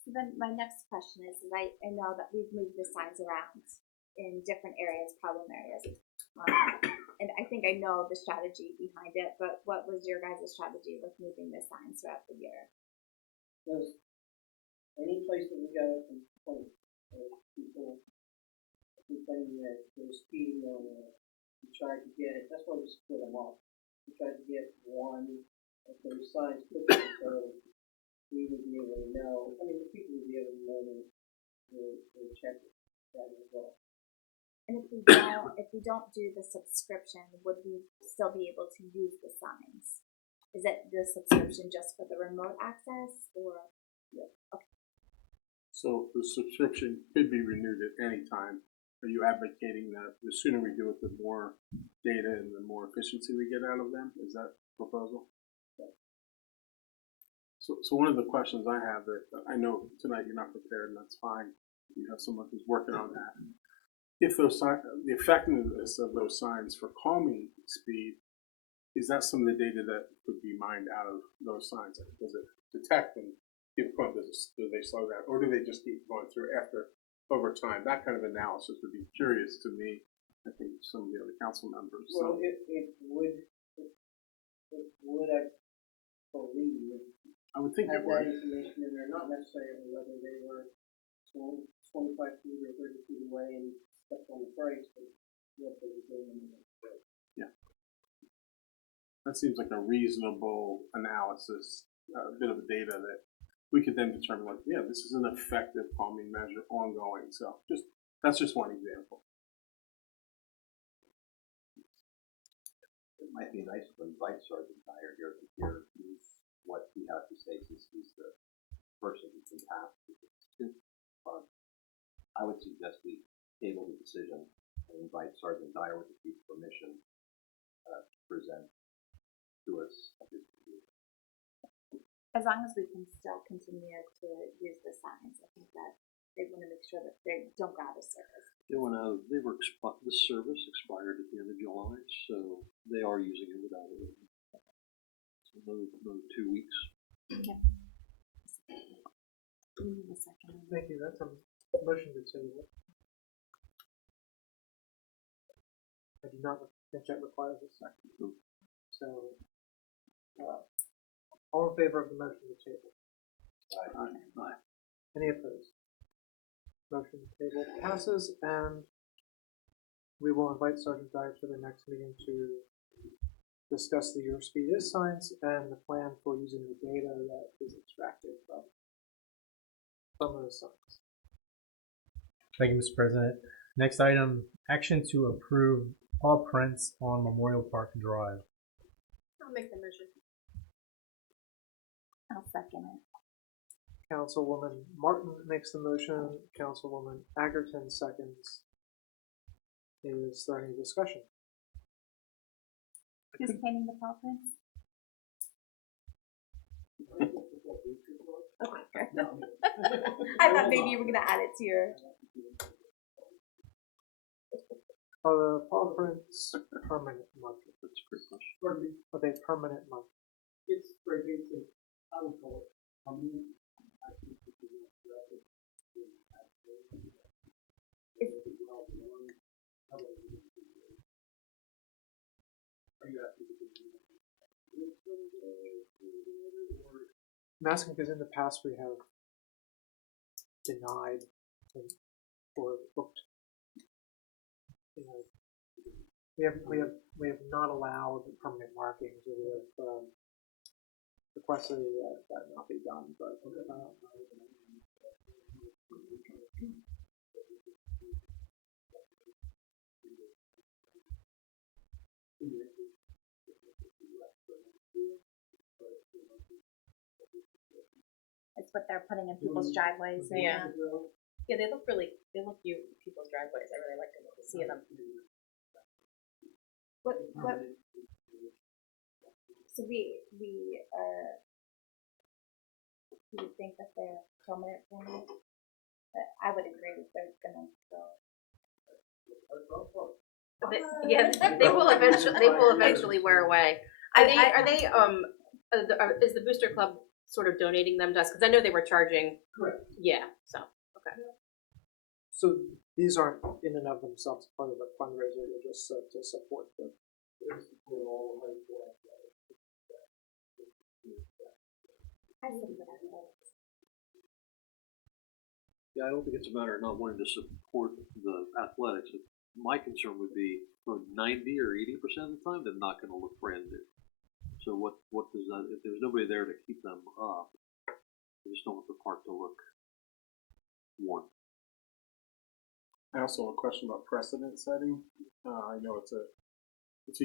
So then my next question is I know that we've moved the signs around in different areas, problem areas. And I think I know the strategy behind it, but what was your guys' strategy with moving the signs throughout the year? Because any place that we go from people complaining that they're speeding on it, we tried to get, that's why we split them off. We tried to get one of those signs put there so we would be able to know, I mean, the people would be able to know they check that as well. And if we don't do the subscription, would we still be able to use the signs? Is it the subscription just for the remote access, or? Yeah. Okay. So the subscription could be renewed at any time. Are you advocating that the sooner we do it, the more data and the more efficiency we get out of them? Is that the proposal? Yeah. So one of the questions I have that I know tonight you're not prepared, and that's fine. You have someone who's working on that. If those the effectiveness of those signs for calming speed, is that some of the data that could be mined out of those signs? Does it detect and give point? Do they slow down, or do they just keep going through over time? That kind of analysis would be curious to me. I think some of the other council members. Well, it would, I believe, I would think have it would. that information in there, not necessarily whether they were 25 feet or 30 feet away and stepped on the brakes, but what they were doing in the brakes. Yeah. That seems like a reasonable analysis, a bit of data that we could then determine, like, yeah, this is an effective calming measure ongoing. So that's just one example. It might be nice to invite Sergeant Dyer here to hear what he has to say, since he's the person who's been tasked with this. I would suggest we table the decision and invite Sergeant Dyer with the chief's permission to present to us. As long as we can still continue to use the signs, I think that they want to make sure that they don't go out of service. They went out. The service expired at the end of July, so they are using it without it. So another 2 weeks. Okay. Give me a second. Thank you. That's a motion to table. I do not think that requires a second. So, all in favor of the motion to table? Aye. Any opposed? Motion to table passes, and we will invite Sergeant Dyer to the next meeting to discuss the Your Speed Is signs and the plan for using the data that is extracted from those signs. Thank you, Mr. President. Next item, action to approve paw prints on Memorial Park Drive. I'll make the motion. I'll second it. Councilwoman Martin makes the motion. Councilwoman Agerton seconds. Is there any discussion? Who's painting the paw prints? I thought maybe you were gonna add it to your. Are the paw prints permanent markers? That's a great question. Are they permanent markers? It's very basic. I would call it. I mean, I think it could be rapid. I'm asking because in the past we have denied or booked. You know, we have not allowed permanent markings. We have requested that not be done, but It's what they're putting in people's driveways. Yeah. Yeah, they look cute in people's driveways. I really like to see them. What? So we would think that they're permanent things, but I would agree that they're gonna go. Yeah, they will eventually wear away. Is the Booster Club sort of donating them to us? Because I know they were charging. Correct. Yeah. So okay. so these aren't in and of themselves part of the fundraiser. They're just to support them. Yeah, I don't think it's a matter of not wanting to support the athletics. My concern would be for 90 or 80% of the time, they're not going to look brand new. So what does that, if there's nobody there to keep them up, I just don't want the park to look worn. I also have a question about precedent setting. I know it's a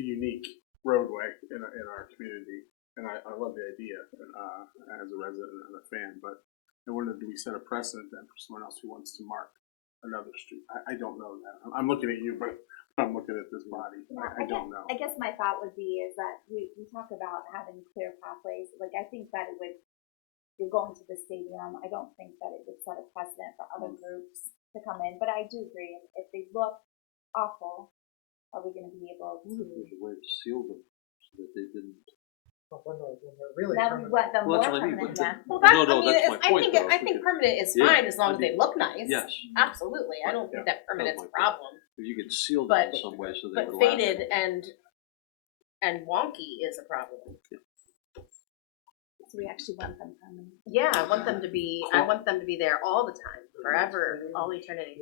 unique roadway in our community, and I love the idea as a resident and a fan. But I wonder, do we set a precedent then for someone else who wants to mark another street? I don't know that. I'm looking at you, but I'm looking at this body. I don't know. I guess my thought would be is that we talk about having clear pathways. Like I think that it would. You're going to the stadium. I don't think that it would set a precedent for other groups to come in. But I do agree. If they look awful, are we going to be able to? There's a way to seal them so that they didn't. When they're really Now we want them Well, more that's what I mean, permanent. but Yeah. Well, that, No, I mean, that's my point, though. I think permanent is Yeah. fine as long as they look nice. Yes. Absolutely. I don't think that permanent's a That's my point. problem. If you could seal them But- in some way so they But would last. faded and wonky is a problem. So we actually want them permanent. Yeah, I want them to be there all the time, forever, all eternity.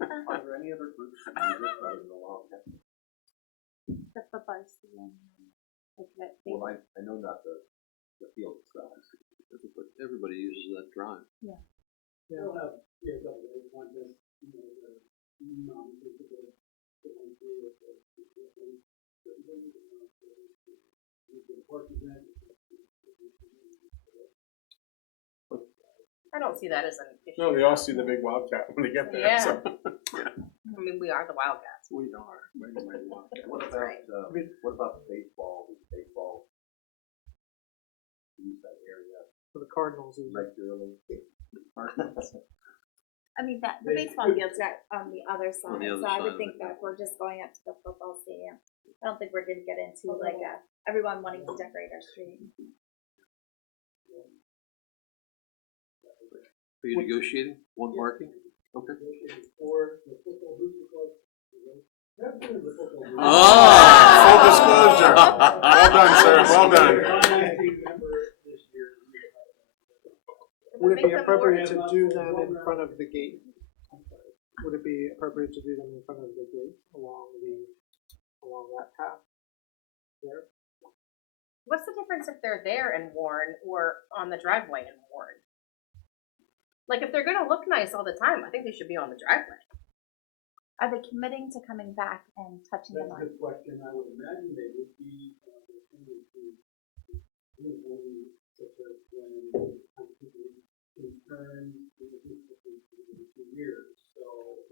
Are there any other groups that use it other than the Wildcat? The football stadium. Like that Well, I know not the field itself. Everybody uses that drive. Yeah. I don't see that as an issue. No, they all see the big Wildcat when they get there. Yeah. So. I mean, we are the Wildcats. We are. Mighty Wildcat. What about baseball? Does baseball use that area For the Cardinals, regularly? I mean, that the baseball field's right on the other side, the other so I side would of think it. that if we're just going up to the football stadium, I don't think we're going to get into like everyone wanting to decorate our street. Are you negotiating one marking? Okay. Full disclosure. Well done, sir. Well done. would it be appropriate to do them in front of the gate? Would it be appropriate to do them in front of the gate along that path there? What's the difference if they're there and worn or on the driveway and worn? Like, if they're gonna look nice all the time, I think they should be on the driveway. Are they committing to coming back and touching them on? question. I would imagine they would be intended to such as when people return in 2 years. So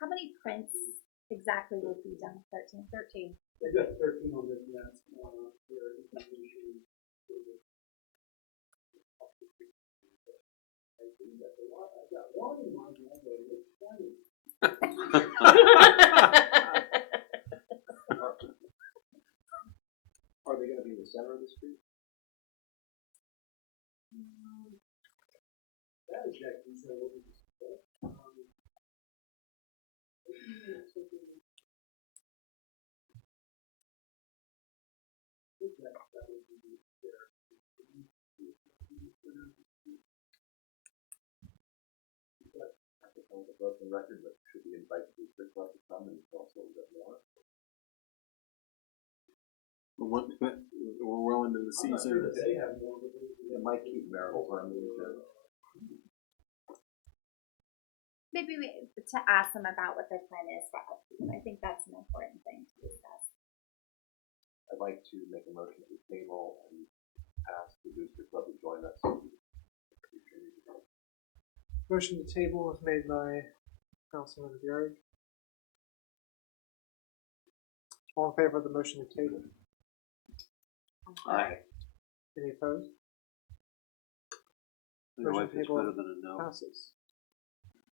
How many many prints exactly would be done? 13? 13. They've got 13 on this map. Their information. I got one in my driveway, it's 20. Are they gonna be in the center of the street? That is actually so what we just said. That would be there. I think on the broken record, but should we invite the district club to come and tell us a little bit more? We're well into the season. They have more. It might keep marital harmony to. Maybe to ask them about what their plan is for upkeep. I think that's an important thing to discuss. I'd like to make a motion to table and ask the booster club to join us. Motion to table was made by Councilman Bjerg. All in favor of the motion to table? Aye. Any opposed? Your wife is table better than a no. Passes.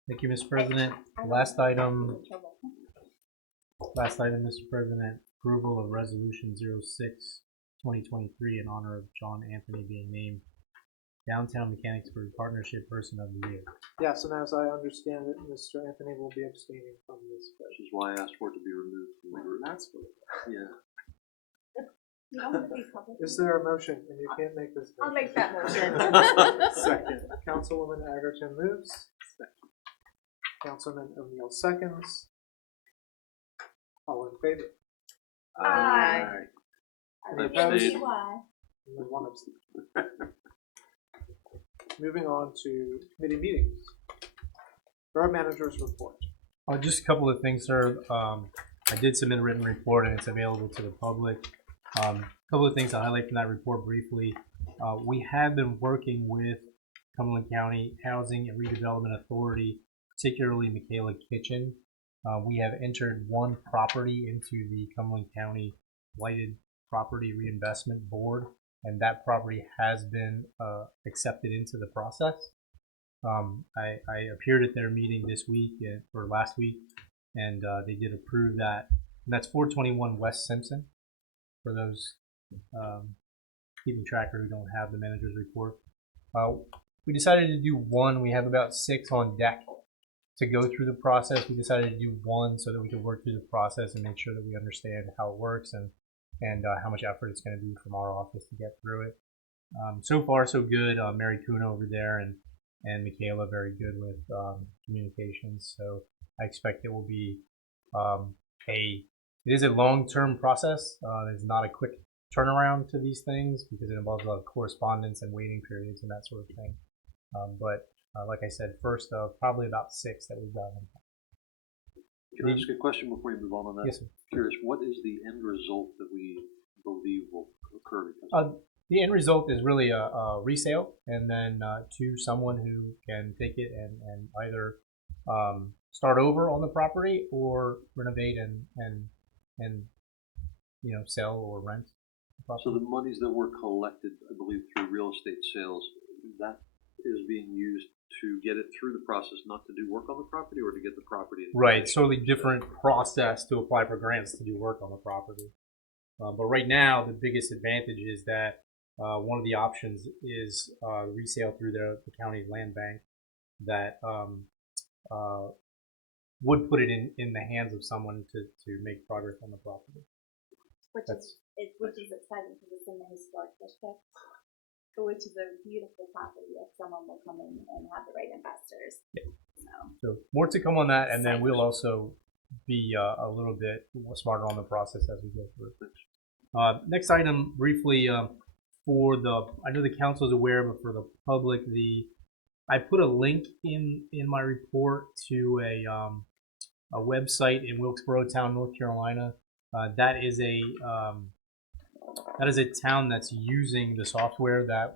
Thank you, Mr. President. I don't Last have item, any trouble. Mr. President, approval of Resolution 06-2023 in honor of John Anthony being named Downtown Mechanicsburg Partnership Person of the Year. Yes, and as I understand it, Mr. Anthony will be abstaining from this vote. Which is why I asked for it to be removed from the group. That's what. Yeah. You don't have to be public. Is there a motion? And you can't make this I'll motion. make that motion. Second. Councilwoman Agerton moves. Councilman O'Neill seconds. All in favor? Aye. I I can see abstain. why. And then one abstention. Moving on to committee meetings. Borough manager's report. Just a couple of things, sir. I did submit a written report and it's available to the public. A couple of things to highlight from that report briefly. We have been working with Cumberland County Housing and Redevelopment Authority, particularly Michaela Kitchen. We have entered one property into the Cumberland County Blighted Property Reinvestment Board, and that property has been accepted into the process. I appeared at their meeting this week, or last week, and they did approve that. And that's 421 West Simpson, for those keeping track or who don't have the manager's report. We decided to do one. We have about 6 on deck to go through the process. We decided to do one so that we could work through the process and make sure that we understand how it works and how much effort it's going to be from our office to get through it. So far, so good. Mary Kuna over there and Michaela very good with communications. So I expect it will be it is a long-term process. It's not a quick turnaround to these things because it involves a lot of correspondence and waiting periods and that sort of thing. But like I said, first of probably about 6 that we've done. Can I ask a question before you move on that? Yes, sir. Curious, what is the end result that we believe will occur because of The end result is really a resale, and then to someone who can take it and either start over on the property or renovate and sell or rent the property. So the monies that were collected, I believe, through real estate sales, that is being used to get it through the process, not to do work on the property or to get the property in Right, it's totally different process to apply for grants to do work on the property. But right now, the biggest advantage is that one of the options is resale through the county's land bank that would put it in the hands of someone to make progress on the property. Which is exciting because it's in the historic district, which is a beautiful property if someone will come in and have the right investors. Yeah. So So more to come on that, and then we'll also be a little bit smarter on the process as we go through. Next item, briefly, I know the council is aware, but for the public, I put a link in my report to a website in Wilkesboro Town, North Carolina. That is a town that's using the software that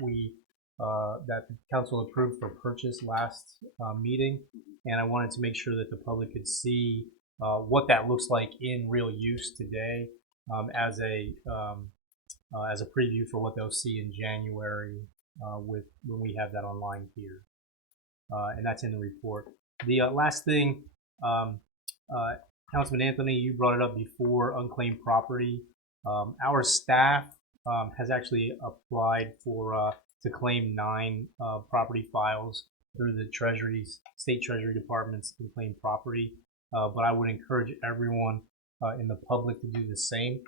that the council approved for purchase last meeting, and I wanted to make sure that the public could see what that looks like in real use today as a preview for what they'll see in January when we have that online here. And that's in the report. The last thing, Councilman Anthony, you brought it up before, unclaimed property. Our staff has actually applied for to claim 9 property files through the State Treasury Department's unclaimed property. But I would encourage everyone in the public to do the same.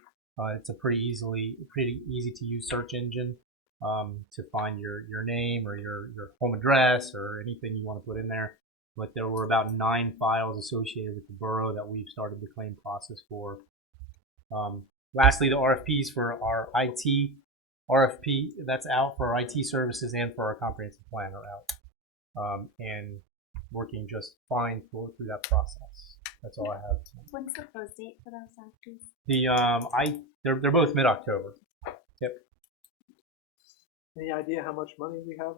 It's a pretty easy to use search engine to find your name or your home address or anything you want to put in there. But there were about 9 files associated with the borough that we've started the claim process for. Lastly, the RFPs for our IT RFP that's out for our IT services and for our comprehensive plan are out, and working just fine through that process. That's all I have. When's the close date for those RFPs? They're both mid-October. Yep. Any idea how much money we have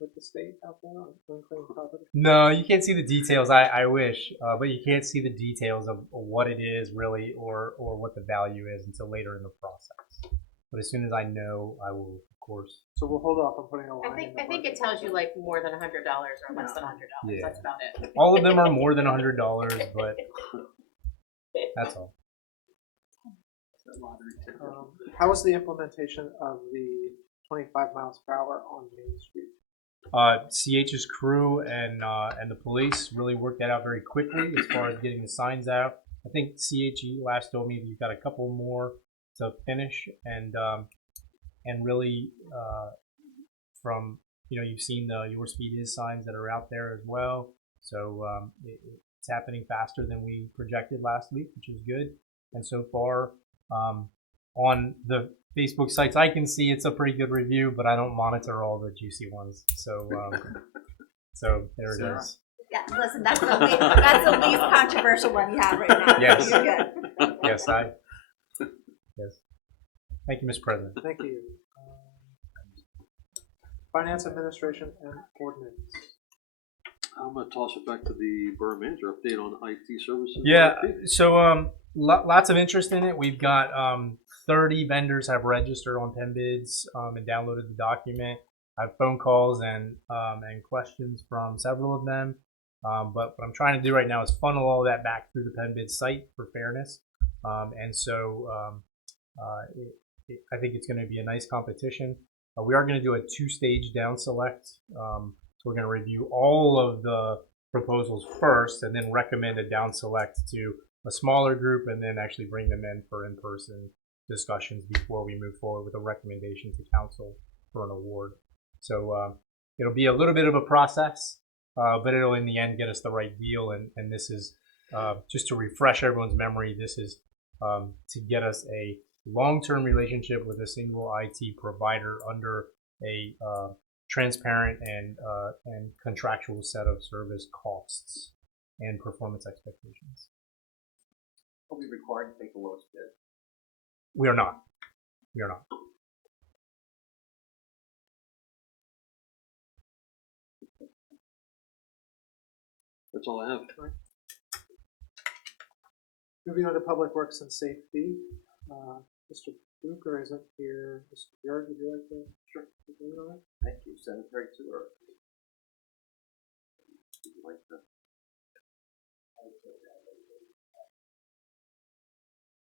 with the state out there on unclaimed property? No, you can't see the details. I wish, but you can't see the details of what it is really, or what the value is until later in the process. But as soon as I know, I will, of course. So we'll hold off on putting a line. I think it tells you like more than $100 or less than $100. Yeah. That's about it. All of them are more than $100, but that's all. How was the implementation of the 25 miles per hour on Main Street? CH's crew and the police really worked that out very quickly as far as getting the signs out. I think CH last told me that you've got a couple more to finish, and really from you've seen the Your Speed Is signs that are out there as well. So it's happening faster than we projected last week, which is good. And so far on the Facebook sites I can see it's a pretty good review, but I don't monitor all the juicy ones. So so there it is. Yeah, listen, that's the least controversial one you have right now. Yes. You're good. Yes, yes. Thank you, Mr. President. Thank you. Finance Administration and Ordinance. I'm going to toss it back to the borough manager. Update on IT services. Yeah, so lots of interest in it. We've got 30 vendors have registered on PennBids and downloaded the document. I have phone calls and questions from several of them. But what I'm trying to do right now is funnel all that back through the PennBids site for fairness. And so I think it's going to be a nice competition. We are going to do a 2-stage down select. So we're going to review all of the proposals first and then recommend a down select to a smaller group and then actually bring them in for in-person discussions before we move forward with a recommendation to council for an award. So it'll be a little bit of a process, but it'll in the end get us the right deal. And this is just to refresh everyone's memory, this is to get us a long-term relationship with a single IT provider under a transparent and contractual set of service costs and performance expectations. Will be required to take the lowest bid. We are not. We are not. That's all I have. Moving on to Public Works and Safety. Mr. Bucher isn't here. Mr. Bjork, would you like to lead on it? Thank you. Sanitary sewer. Would you like to?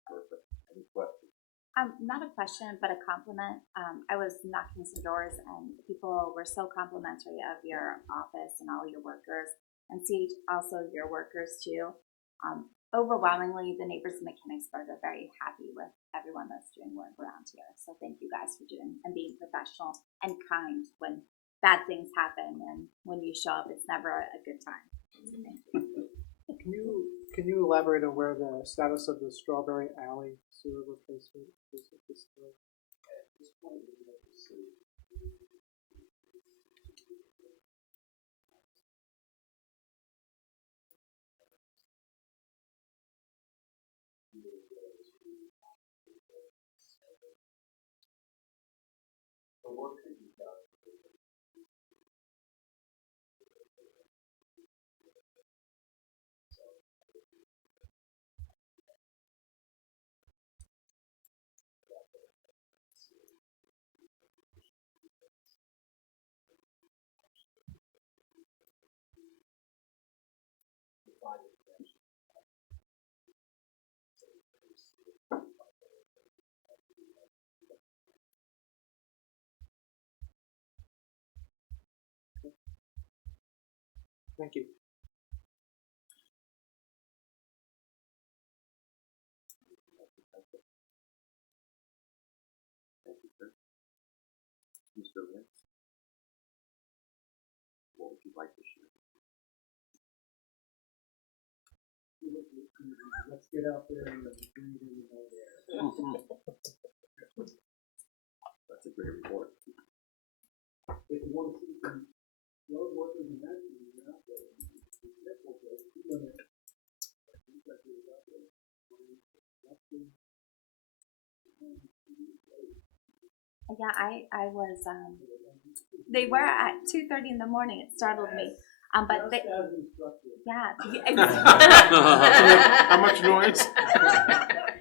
Perfect. Any questions? Not a question, but a compliment. I was knocking some doors, and people were so complimentary of your office and all your workers, and see also your workers too. Overwhelmingly, the neighbors in Mechanicsburg are very happy with everyone that's doing work around here. So thank you guys for doing and being professional and kind when bad things happen, and when you show up, it's never a good time. So thank you. Can you elaborate on where the status of the Strawberry Alley sewer replacement is at this point? At this point, we have to see. The work could be done. Thank you. Thank you, sir. Mr. Lynch, what would you like to share? Let's get out there and breathe in the air. That's a great report. If you want to see some road workers and that, you're out there. Yeah, I was, they were at 2:30 in the morning, it startled me. But they, yeah. How much noise?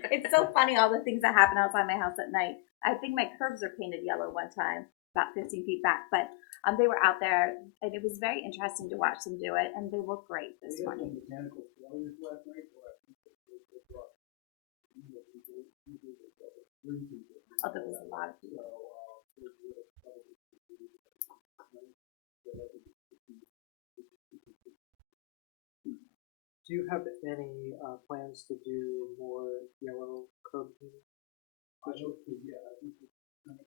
It's so funny, all the things that happen outside my house at night. I think my curbs are painted yellow one time, about 15 feet back, but they were out there, and it was very interesting to watch them do it, and they look great this morning. Mechanical failures last night, Oh, there was a lot of people. Do you have any plans to do more yellow curb painting? I hope to, yeah, I think it's kind of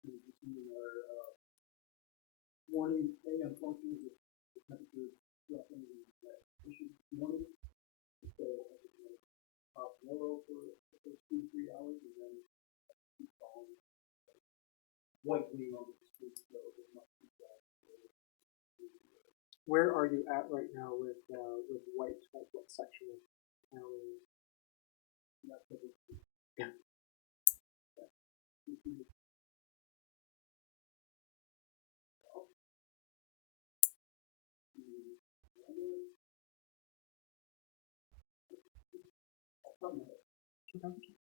continuing our morning AM functions with the temperature dropping in the morning. So I think we're top yellow for the first 2 to 3 hours, and then keep following white being on the street, so there's not too bad. Where are you at right now with white? Like what section of town? Yeah.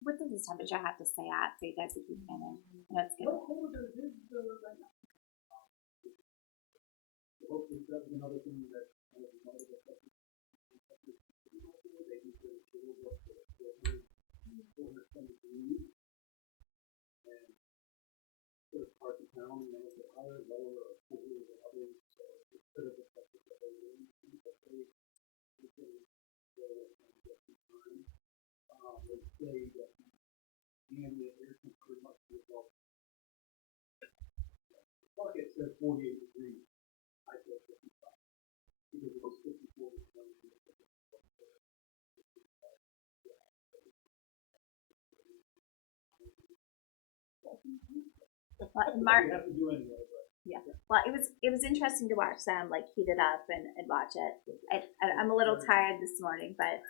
What does the temperature have to stay at for you guys to keep painting? I know it's good. Hopefully that's another thing that first part of town, and then it's higher, lower, or cooler than others, so it's sort of affected the whole room. But they say that the ambient air temperature must be about, the target says 48 degrees. I said 55, because it was 54 degrees. Well, Mark, You have to do anyway, but. yeah. Well, it was interesting to watch them like heat it up and watch it. I'm a little tired this morning, but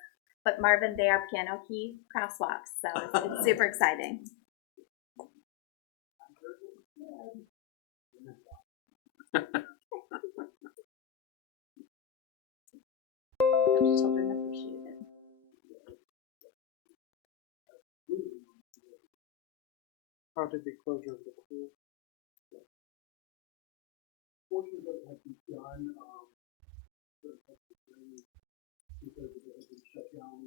Marvin, they are piano key crosswalks, so it's super exciting. The children appreciate it. How did the closure of the pool? Portions of it have been done, because it has been shut down.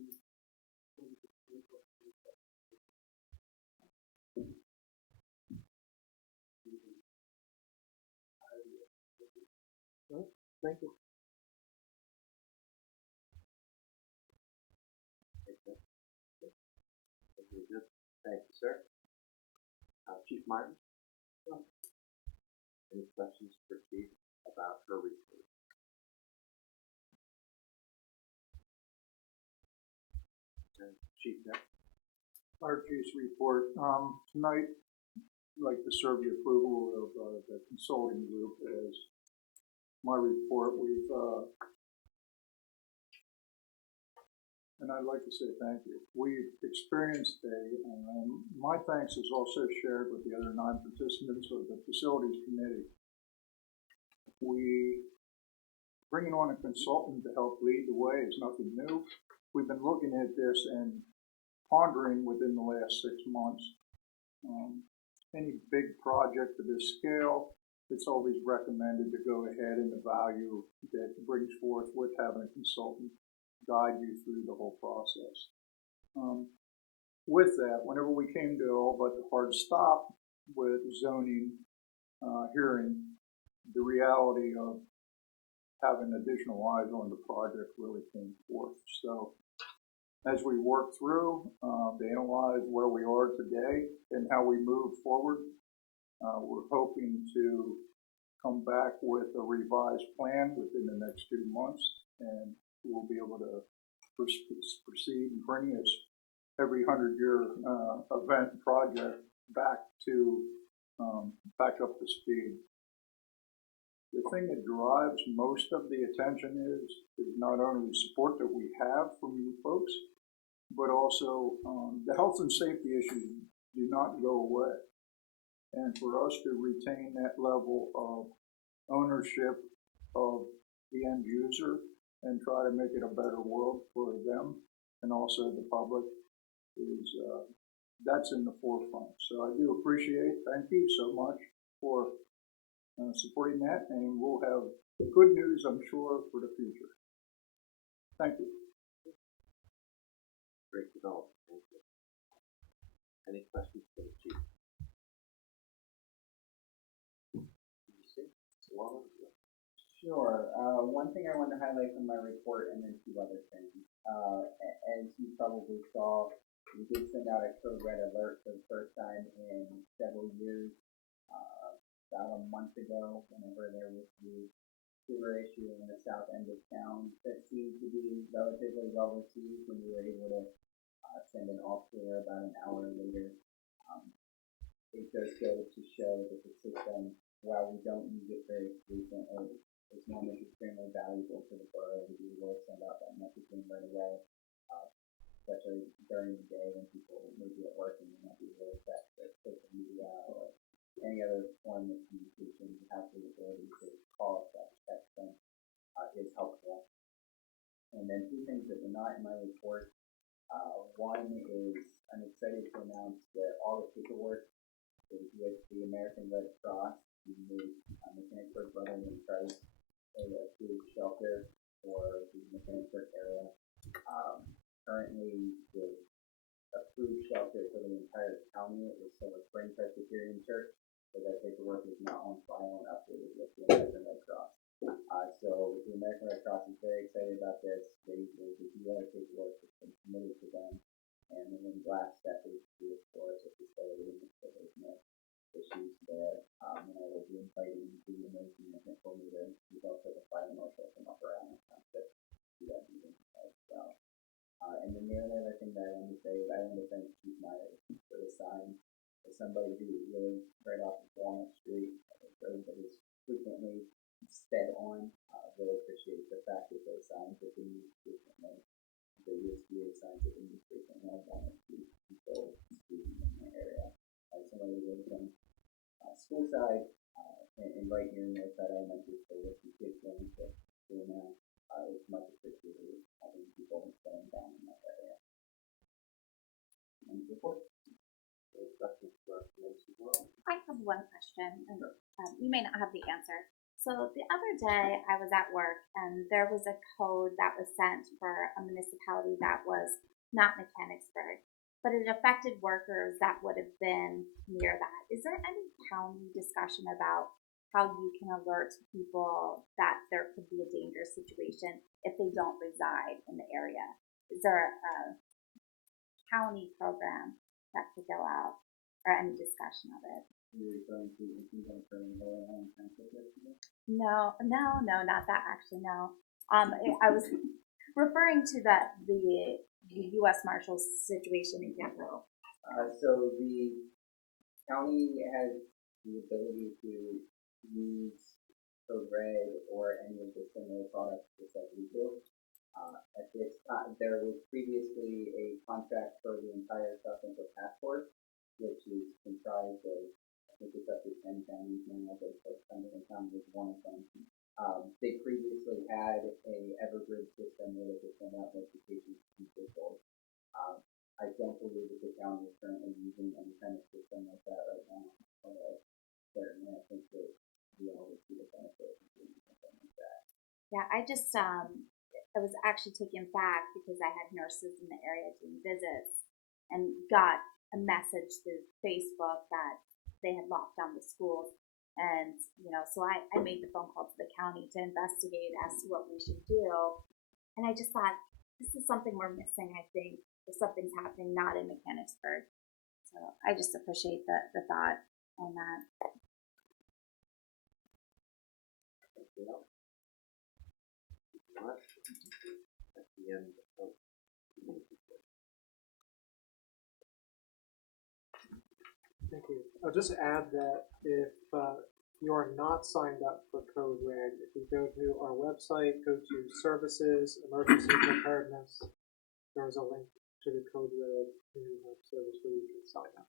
Thank you. Okay, good. Thank you, sir. Chief Martin? Any questions for Chief about her report? Okay, Chief, next. Our Chief's report. Tonight, I'd like to serve the approval of the consulting group as my report. And I'd like to say thank you. We've experienced my thanks is also shared with the other 9 participants of the facilities committee. Bringing on a consultant to help lead the way is nothing new. We've been looking at this and pondering within the last 6 months. Any big project of this scale, it's always recommended to go ahead and the value that brings forth with having a consultant. guide you through the whole process. With that, whenever we came to all but the hard stop with zoning hearing, the reality of having additional eyes on the project really came forth. So as we work through to analyze where we are today and how we move forward, we're hoping to come back with a revised plan within the next 2 months, and we'll be able to proceed and bring this every 100-year event project back up to speed. The thing that drives most of the attention is not only the support that we have from you folks, but also the health and safety issues do not go away. And for us to retain that level of ownership of the end user and try to make it a better world for them and also the public is that's in the forefront. So I do appreciate, thank you so much for supporting that, and we'll have good news, I'm sure, for the future. Thank you. Great development. Thank you. Any questions for the chief? Sure. One thing I wanted to highlight from my report, and then 2 other things. As you probably saw, we did send out a code red alert for the first time in several years. About a month ago, whenever there was the sewer issue in the south end of town that seemed to be relatively well received, and we were able to send an all-clear about an hour later. It does go to show that the system, while we don't use it very frequently, is one that's extremely valuable to the borough to be able to send out that messaging right away, especially during the day when people may be at work and may not be able to check their social media or any other form of communication. You have the ability to call us, text them, is helpful. And then 2 things that were not in my report. One is I'm excited to announce that all the paperwork is with the American Red Cross. We made Mechanicsburg Brother and Christ a food shelter for the Mechanicsburg area. Currently, the approved shelter for the entire county is Silver Spring Presbyterian Church, so that paperwork is not on file and updated with the American Red Cross. So the American Red Cross is very excited about this. They will review our paperwork that's been submitted to them, and then the last step is to restore the facility and so there's no issues there. And I will be inviting the emergency management coordinator, who's also the fire marshal from Upper Island Township, to that meeting as well. And then the only other thing that I wanted to say is I want to thank Chief Myers for the sign. As somebody who lives right off of Walnut Street, that is frequently sped on, really appreciate the fact that those signs have been used frequently. The USDA signs have been used frequently on Walnut Street, people speaking in my area. As somebody who lives on school side, and right here in Northside Elementary School with the kids going to school now, it's much appreciated having people staying down in that area. And report. I have one question, and you may not have the answer. So the other day I was at work and there was a code that was sent for a municipality that was not Mechanicsburg, but it affected workers that would have been near that. Is there any county discussion about how you can alert people that there could be a dangerous situation if they don't reside in the area? Is there a county program that could go out, or any discussion of it? No, not that actually, no. I was referring to the U.S. Marshals situation in general. So the county has the ability to use Code Red or any of the similar products just like we do. At this time, there was previously a contract for the entire South Central Task Force, which is comprised of, I think it's up to 10 counties now, but Cumberland County is one of them. They previously had a Everbridge system where they could send out notifications to people. I don't believe that the county is currently using any kind of system like that right now. Certainly, I think that we all would see the benefit of doing something like that. Yeah, I just I was actually taken back because I had nurses in the area doing visits and got a message through Facebook that they had locked down the schools. And, so I made the phone call to the county to investigate as to what we should do. And I just thought, this is something we're missing, I think, if something's happening not in Mechanicsburg. So I just appreciate the thought on that. At the end of Thank you. I'll just add that if you are not signed up for Code Red, if you go to our website, go to Services, Emergency Preparedness, there's a link to the Code Red Community Health Service where you can sign up.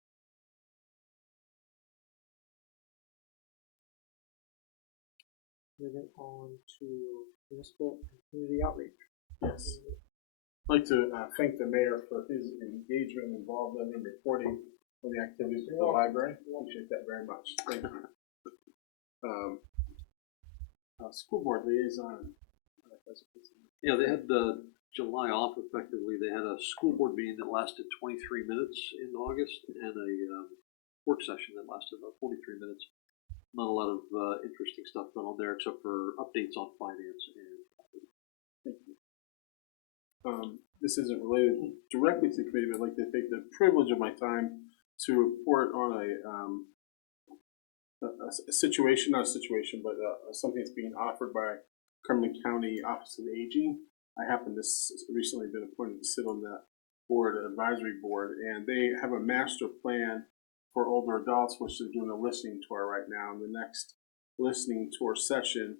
Moving on to municipal and community outreach. Yes. I'd like to thank the mayor for his engagement and involvement in reporting on the activities of the library. Appreciate that very much. Thank you. School board liaison. Yeah, they had July off effectively. They had a school board meeting that lasted 23 minutes in August and a work session that lasted about 43 minutes. Not a lot of interesting stuff going on there except for updates on finance and Thank you. This isn't related directly to the committee, but I'd like to take the privilege of my time to report on a situation, not a situation, but something that's being offered by Cumberland County Office of Aging. I happen to recently been appointed to sit on that board, advisory board, and they have a master plan for older adults, which they're doing a listening tour right now. And the next listening tour session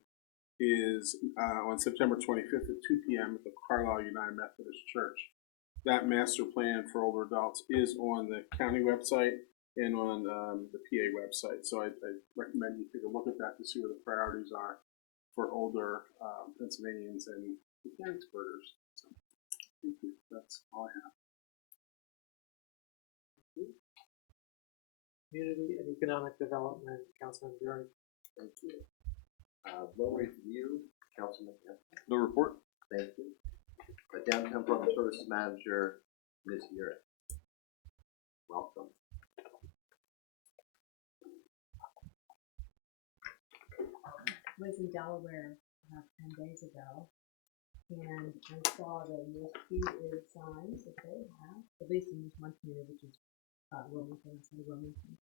is on September 25th at 2 p.m. at the Carlisle United Methodist Church. That master plan for older adults is on the county website and on the PA website. So I recommend you take a look at that to see what the priorities are for older Pennsylvanians and Mechanicsburgers. So, thank you. That's all I have. Community and Economic Development, Councilman Buren. Thank you. Low review, Councilman. no report. Thank you. Downtown Public Services Manager, Ms. Buren. Welcome. I was in Delaware about 10 days ago, and I saw the new speed signs that they have, at least in this one community, which is Wilmington, so Wilmington.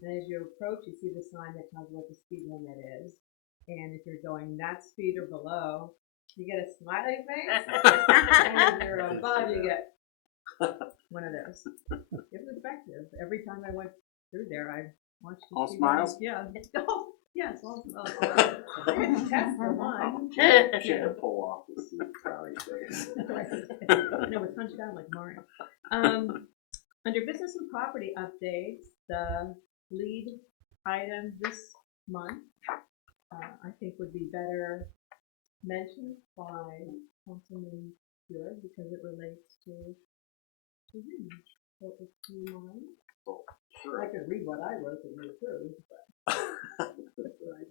And as you approach, you see the sign that tells you what the speed limit is, and if you're going that speed or below, you get a smiley face, and if you're above, you get one of those. It was effective. Every time I went through there, I watched the All speed smiles? limit. Yeah. Yes, all smiles. That's the one. She had to pull off the seat, sorry face. No, it punched down like Mario. Under business and property updates, the lead item this month, I think would be better mentioned by Councilman Buren because it relates to him. So if you mind, Sure. I could read what I wrote and read through. Right.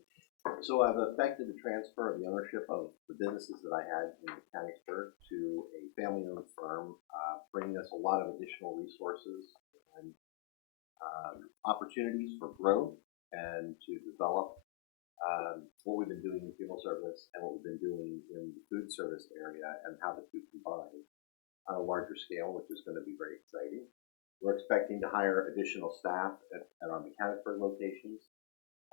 So I've effected the transfer of the ownership of the businesses that I had in Mechanicsburg to a family-owned firm, bringing us a lot of additional resources and opportunities for growth and to develop what we've been doing in funeral service and what we've been doing in the food service area and how the two combine on a larger scale, which is going to be very exciting. We're expecting to hire additional staff at our Mechanicsburg locations.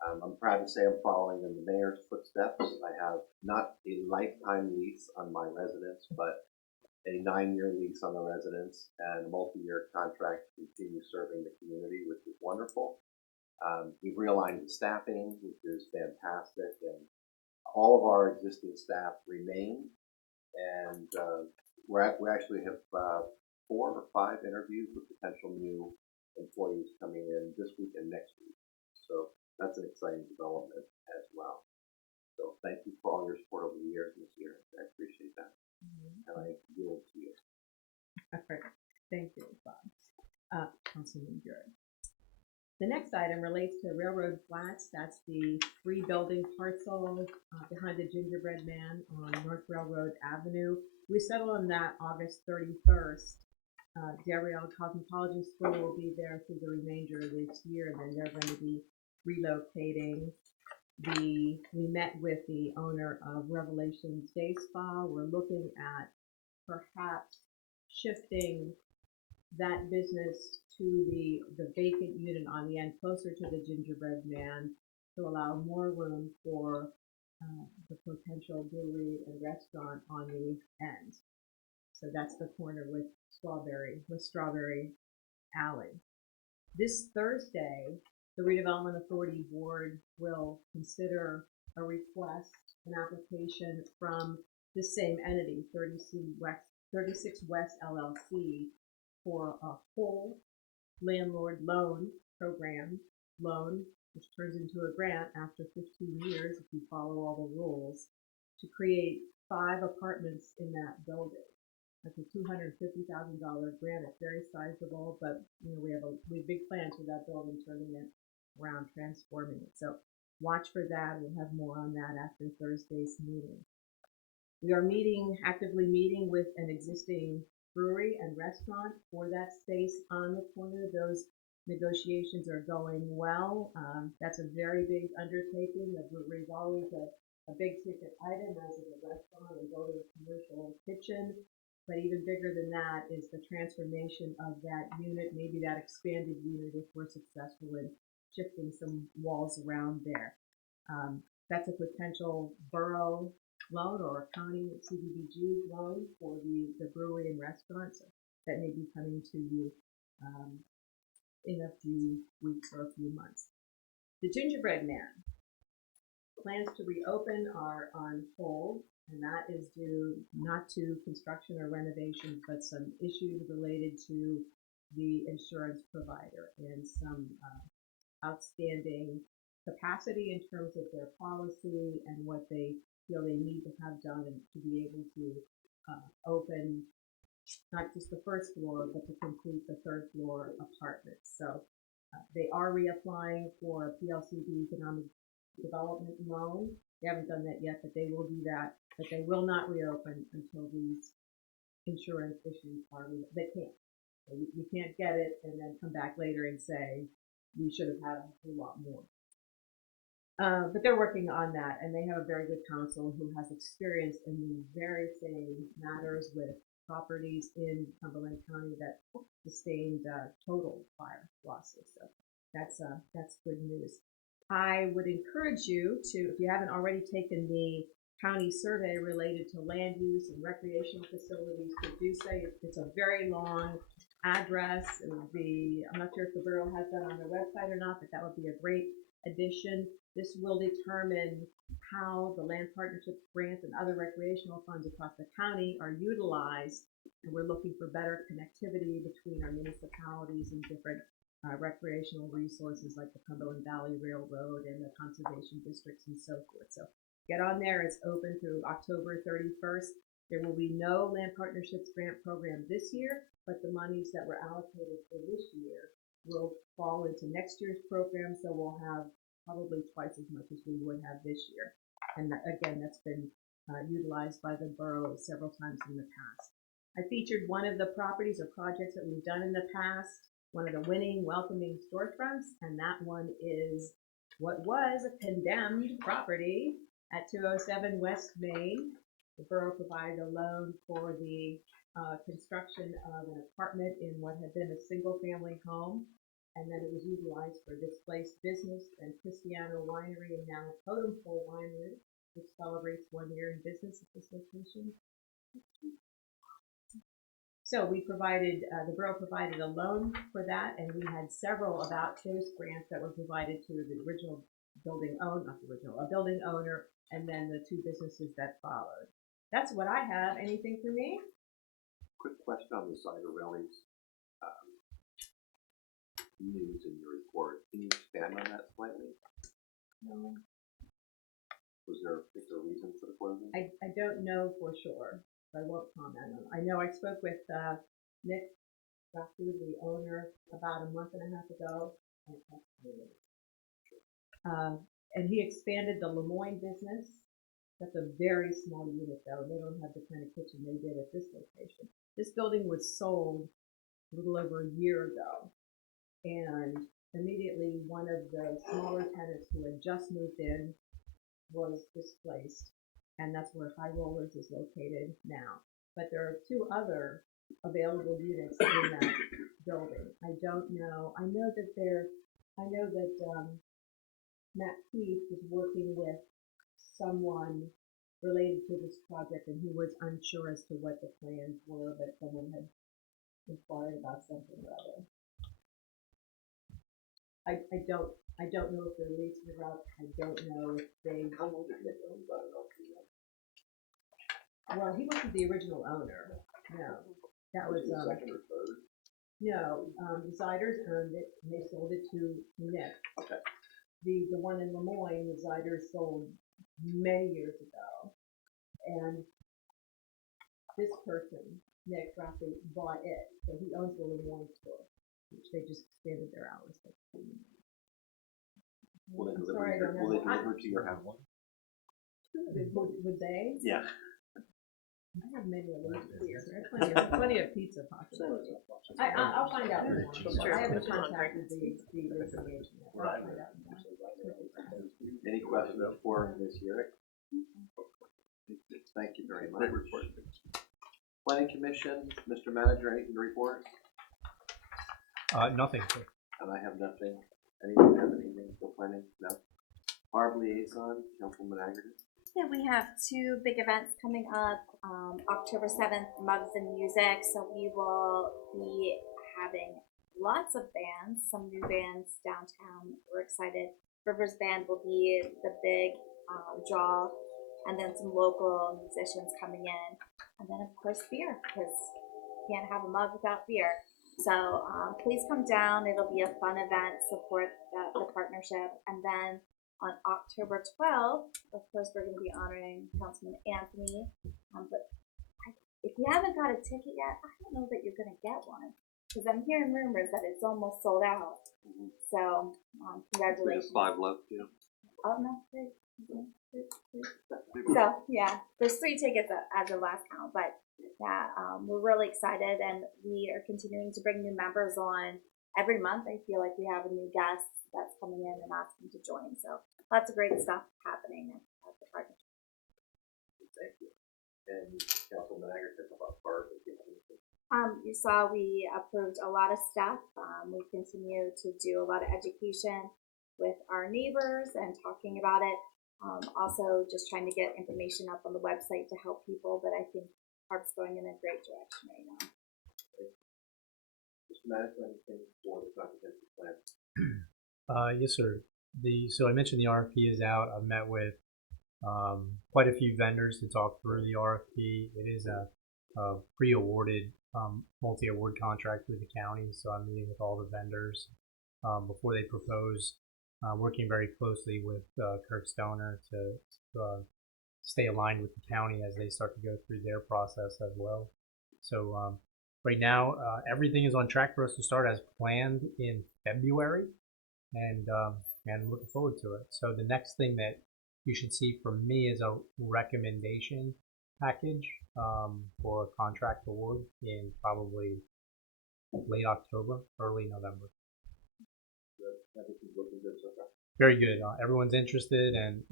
I'm proud to say I'm following in the mayor's footsteps. I have not a lifetime lease on my residence, but a 9-year lease on the residence and a multi-year contract to continue serving the community, which is wonderful. We've realigned the staffing, which is fantastic, and all of our existing staff remain. And we actually have 4 or 5 interviews with potential new employees coming in this week and next week. So that's an exciting development as well. So thank you for all your support over the years this year. I appreciate that. And I yield to you. Thank you, Bob. Councilman Buren. The next item relates to Railroad Flats. That's the 3-building parcel behind the Gingerbread Man on North Railroad Avenue. We settled on that August 31st. Darrell Cosmetology School will be there through the remainder of this year, and then they're going to be relocating. We met with the owner of Revelations Day Spa. We're looking at perhaps shifting that business to the vacant unit on the end closer to the Gingerbread Man to allow more room for the potential brewery and restaurant on the end. So that's the corner with Strawberry Alley. This Thursday, the Redevelopment Authority Board will consider a request, an application from the same entity, 36 West LLC, for a full landlord loan program, which turns into a grant after 15 years if you follow all the rules, to create 5 apartments in that building. That's a $250,000 grant. It's very sizable, but we have big plans for that building, turning it around, transforming it. So watch for that. We'll have more on that after Thursday's meeting. We are actively meeting with an existing brewery and restaurant for that space on the corner. Those negotiations are going well. That's a very big undertaking. The brewery is always a big ticket item, as is a restaurant and go to a commercial kitchen. But even bigger than that is the transformation of that unit, maybe that expanded unit if we're successful in shifting some walls around there. That's a potential borough loan or a county CDBG loan for the brewery and restaurants that may be coming to you in a few weeks or a few months. The Gingerbread Man plans to reopen are on hold, and that is due not to construction or renovations, but some issues related to the insurance provider and some outstanding capacity in terms of their policy and what they feel they need to have done to be able to open not just the first floor, but to complete the 3rd floor apartments. So they are reapplying for a PLCD economic development loan. They haven't done that yet, but they will do that. But they will not reopen until these insurance issues are resolved. They can't. So you can't get it and then come back later and say you should have had a whole lot more. But they're working on that, and they have a very good counsel who has experience in the very same matters with properties in Cumberland County that sustained total fire losses. So that's good news. I would encourage you to, if you haven't already taken the county survey related to land use and recreational facilities, to do so. It's a very long address. It would be, I'm not sure if the borough has that on their website or not, but that would be a great addition. This will determine how the land partnership grants and other recreational funds across the county are utilized, and we're looking for better connectivity between our municipalities and different recreational resources like the Cumberland Valley Railroad and the conservation districts and so forth. So get on there. It's open through October 31st. There will be no land partnerships grant program this year, but the monies that were allocated for this year will fall into next year's program, so we'll have probably twice as much as we would have this year. And again, that's been utilized by the borough several times in the past. I featured one of the properties or projects that we've done in the past, one of the winning welcoming storefronts, and that one is what was a condemned property at 207 West Main. The borough provided a loan for the construction of an apartment in what had been a single-family home, and then it was utilized for displaced business and Cristiano Winery, and now Totem Pole Winery, which celebrates 1 year in business at this location. So we provided, the borough provided a loan for that, and we had several about face grants that were provided to the original building owner, not the original, a building owner, and then the 2 businesses that followed. That's what I have. Anything for me? Quick question on the cider railings news in your report. Can you expand on that slightly? No. Was there a particular reason for the closing? I don't know for sure. I won't comment on it. I know I spoke with Nick, the owner, about a month and a half ago, community. And he expanded the Lemoyne business. That's a very small unit though. They don't have the kind of kitchen they did at this location. This building was sold a little over a year ago. And immediately one of the smaller tenants who had just moved in was displaced. And that's where High Rollers is located now. But there are 2 other available units in that building. I don't know. I know that Matt Keith was working with someone related to this project, and he was unsure as to what the plans were, but someone had inquired about something or other. I don't know if their lease was up. I don't know if they. How long did they own that? Well, he wasn't the original owner. No, that was second or third. No, the Ziders owned it, and they sold it to Nick. Okay. The one in Lemoyne, the Ziders sold many years ago, and this person, Nick Rafi, bought it, so he owns the Lemoyne store, which they just expanded their hours. Will they I'm deliver, sorry, I don't will they know. deliver to your house? Would they? Yeah. I have many of those here. There's plenty of pizza pockets. I'll find out. I haven't contacted the litigation yet. I'll find out. Any questions for Ms. Yerrick? Thank you very much. Great report. Planning Commission, Mr. Manager, anything to report? Nothing. And I have nothing. Anyone have anything for planning? No. Barb Liaison, Councilwoman Aggregate. Yeah, we have 2 big events coming up. October 7th, Mugs and Music. So we will be having lots of bands, some new bands downtown. We're excited. Rivers Band will be the big draw, and then some local musicians coming in. And then, of course, beer, because you can't have a mug without beer. So please come down. It'll be a fun event, support the partnership. And then on October 12th, of course, we're going to be honoring Councilman Anthony. But if you haven't got a ticket yet, I don't know that you're going to get one, because I'm hearing rumors that it's almost sold out. So congratulations. There's 5 left, yeah. Oh, no, 3. So, yeah, there's 3 tickets as of last count, but yeah, we're really excited, and we are continuing to bring new members on every month. I feel like we have a new guest that's coming in and asking to join, so lots of great stuff happening at the partnership. Thank you. And Councilwoman Aggregate about Barb. You saw we approved a lot of stuff. We continue to do a lot of education with our neighbors and talking about it. Also just trying to get information up on the website to help people, but I think Barb's going in a great direction right now. Mr. Manager, anything for the comprehensive plan? Yes, sir. So I mentioned the RFP is out. I've met with quite a few vendors to talk through the RFP. It is a pre-awarded multi-award contract with the county, so I'm meeting with all the vendors before they propose. Working very closely with Kirk Stoner to stay aligned with the county as they start to go through their process as well. So right now, everything is on track for us to start as planned in February, and looking forward to it. So the next thing that you should see from me is a recommendation package for a contract award in probably late October, early November. Very good. Everyone's interested, and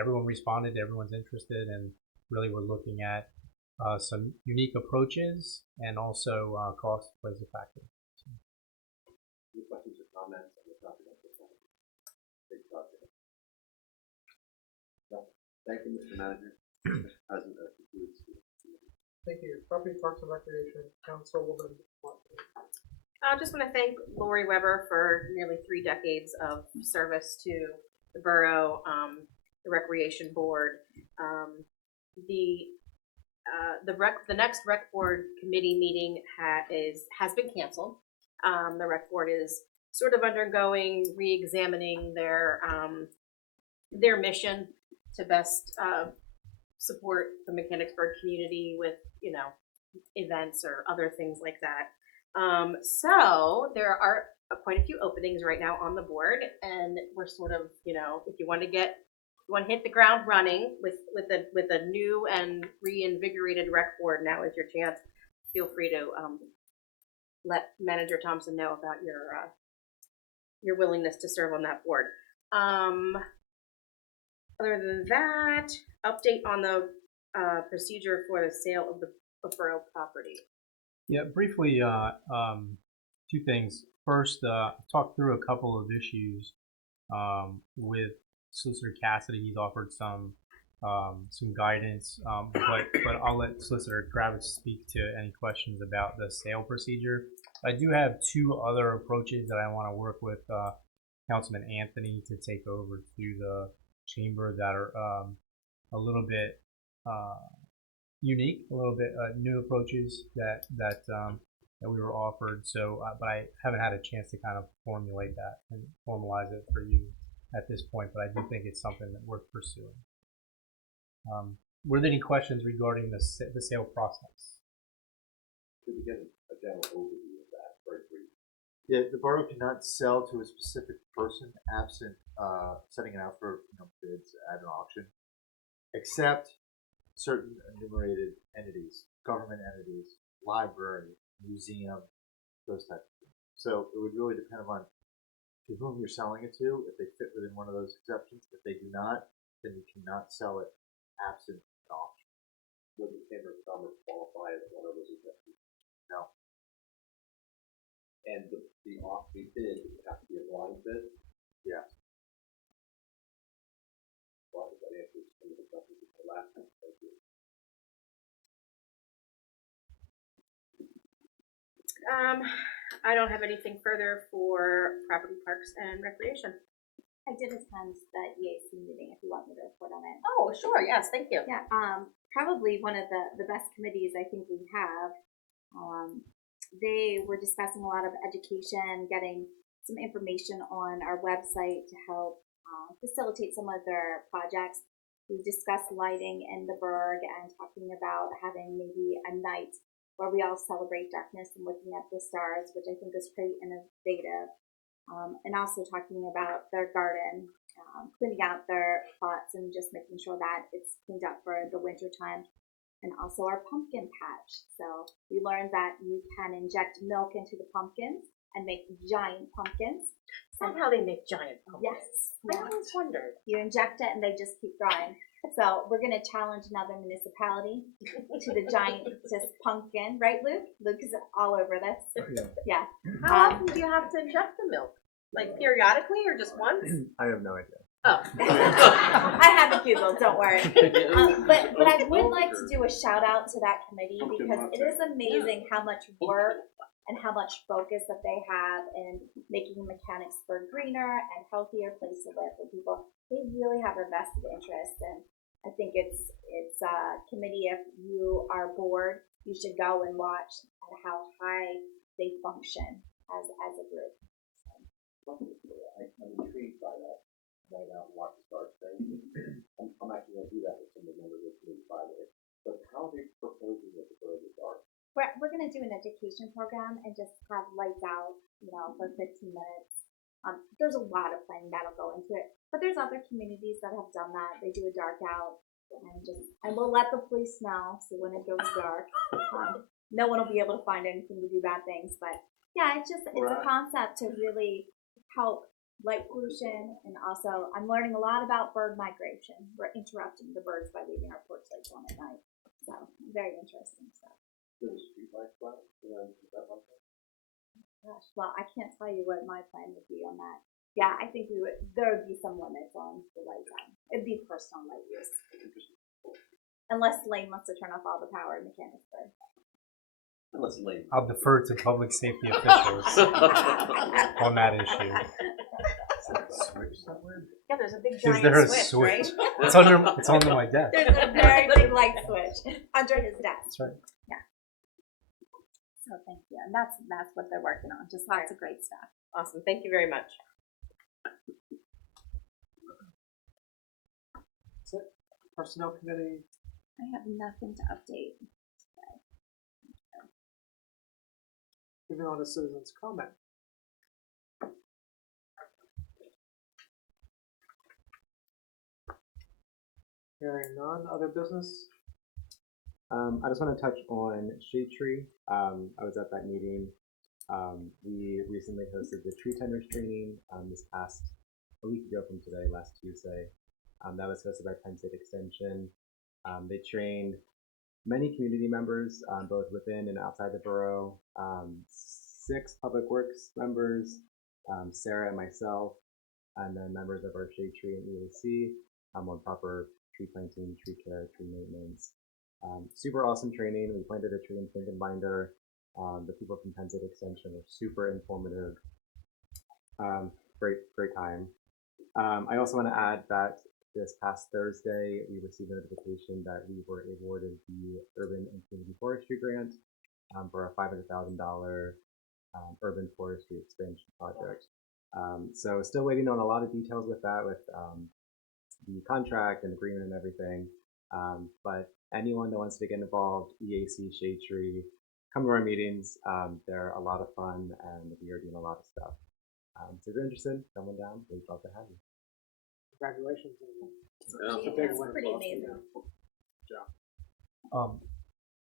everyone responded. Everyone's interested, and really we're looking at some unique approaches, and also cost plays a factor. Any questions or comments on the confidential plan? Big project. No. Thank you, Mr. Manager. Mr. President, that concludes the committee. Thank you. Property Parks and Recreation, Councilwoman Watson. I just want to thank Lori Weber for nearly 3 decades of service to the borough, the recreation board. The next rec board committee meeting has been canceled. The rec board is sort of undergoing re-examining their mission to best support the Mechanicsburg community with events or other things like that. So there are quite a few openings right now on the board, and we're sort of, if you want to hit the ground running with a new and reinvigorated rec board, now is your chance. Feel free to let Manager Thompson know about your willingness to serve on that board. Other than that, update on the procedure for the sale of the Borough property. Yeah, briefly, two things. First, talk through a couple of issues with Solicitor Cassidy. He's offered some guidance, but I'll let Solicitor Kravitz speak to any questions about the sale procedure. I do have two other approaches that I want to work with Councilman Anthony to take over to the chamber that are a little bit unique, a little bit new approaches that we were offered. So, but I haven't had a chance to kind of formulate that and formalize it for you at this point. But I do think it's something that worth pursuing. Were there any questions regarding the sale process? Could we get a general overview of that, very brief? Yeah, the borough cannot sell to a specific person absent setting it out for bids at an auction, except certain enumerated entities, government entities, library, museum, those types of things. So it would really depend on to whom you're selling it to, if they fit within one of those exceptions. If they do not, then you cannot sell it absent an auction. Would the Chamber of Commerce qualify as one of those exceptions? No. And the bid would have to be a blind bid? Yeah. Well, that answers some of the questions with the last time. Thank you. I don't have anything further for property, parks, and recreation. I did attend the EAC meeting if you want me to report on it. Oh, sure, yes, thank you. Yeah, probably one of the best committees I think we have. They were discussing a lot of education, getting some information on our website to help facilitate some of their projects. We discussed lighting in the burg and talking about having maybe a night where we all celebrate darkness and looking at the stars, which I think is pretty innovative. And also talking about their garden, cleaning out their plots and just making sure that it's cleaned up for the winter time. And also our pumpkin patch. So we learned that you can inject milk into the pumpkins and make giant pumpkins. Is that how they make giant pumpkins? Yes. I always wondered. You inject it and they just keep growing. So we're going to challenge another municipality to the giant pumpkin, right, Luke? Luke is all over this. Yeah. How often do you have to inject the milk? Like periodically or just once? I have no idea. Oh. I haven't Googled, don't worry. But I would like to do a shout out to that committee because it is amazing how much work and how much focus that they have in making Mechanicsburg greener and healthier place to live for people. They really have a vested interest, and I think it's a committee. If you are bored, you should go and watch at how high they function as a group. I'm intrigued by that. Right now, and watch the stars thing. I'm actually going to do that with some of the members of the community privately. But how are they proposing that the bird is dark? We're going to do an education program and just have lights out, for 15 minutes. There's a lot of planning that'll go into it, but there's other communities that have done that. They do a dark out and we'll let the police know. So when it goes dark, no one will be able to find anything to do bad things. But yeah, it's a concept to really help light pollution, and also I'm learning a lot about bird migration. We're interrupting the birds by leaving our porch lights on at night. So very interesting stuff. There's street lights out? Is that like that? Gosh, well, I can't tell you what my plan would be on that. Yeah, I think there would be some limits on the light on. It'd be personal light use. Unless Lane wants to turn off all the power in Mechanicsburg. Unless Lane. I'll defer to public safety officials on that issue. Yeah, there's a big Is giant there a switch, switch? right? It's under my desk. There's a very big light switch under his desk. That's right. Yeah. So thank you, and that's what they're working on. Just lots of great stuff. Awesome. Thank you very much. That's it. Personnel committee. I have nothing to update. Moving on to citizens' comment. Hearing none, other business? I just want to touch on Shade Tree. I was at that meeting. We recently hosted the tree tenders training this past a week ago from today, last Tuesday. That was hosted by Penn State Extension. They trained many community members, both within and outside the borough, 6 public works members, Sarah and myself, and then members of our Shade Tree and EAC on proper tree planting, tree care, tree maintenance. Super awesome training. We planted a tree in Finkenbinder. The people from Penn State Extension were super informative. Great time. I also want to add that this past Thursday, we received a notification that we were awarded the Urban and Community Forestry Grant for a $500,000 urban forestry expansion project. So still waiting on a lot of details with that, with the contract and agreement and everything. But anyone that wants to get involved, EAC, Shade Tree, come to our meetings. They're a lot of fun, and we are doing a lot of stuff. So if you're interested, come on down. We'd love to have you. Congratulations. Yeah. It's a big That's win. pretty amazing.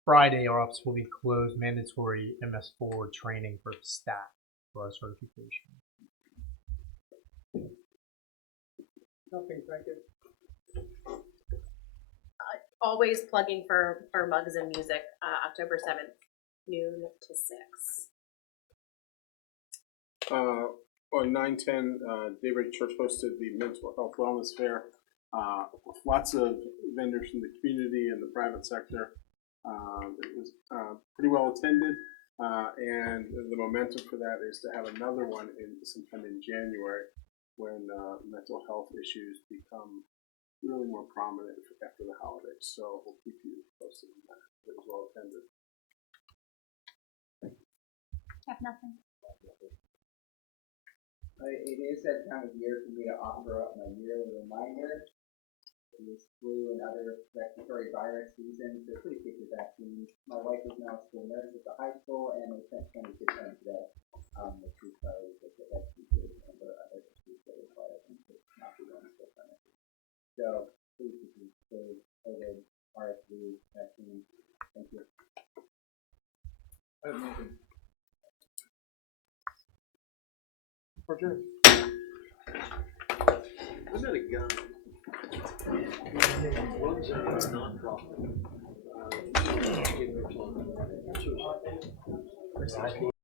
Friday, our office will be closed. Mandatory MS4 training for staff for our certification. Nothing, thank you. Always plugging for Mugs and Music, October 7th, noon to 6. On 9/10, Daybreak Church hosted the Mental Health Wellness Fair. Lots of vendors from the community and the private sector. It was pretty well attended, and the momentum for that is to have another one sometime in January when mental health issues become really more prominent after the holidays. So we'll keep you posted on that. It was well attended. Have nothing. It is that time of year for me to offer up my yearly reminder. It is flu and other respiratory virus season, so please get your vaccines. My wife is now a school nurse at the high school, and they sent 20 kids home today. The two priorities that get vaccinated and there are other issues that require them to not be on school premises. So please get your flu, COVID, RSV vaccine. Thank you. For sure. I met a guy. Runs a nonprofit.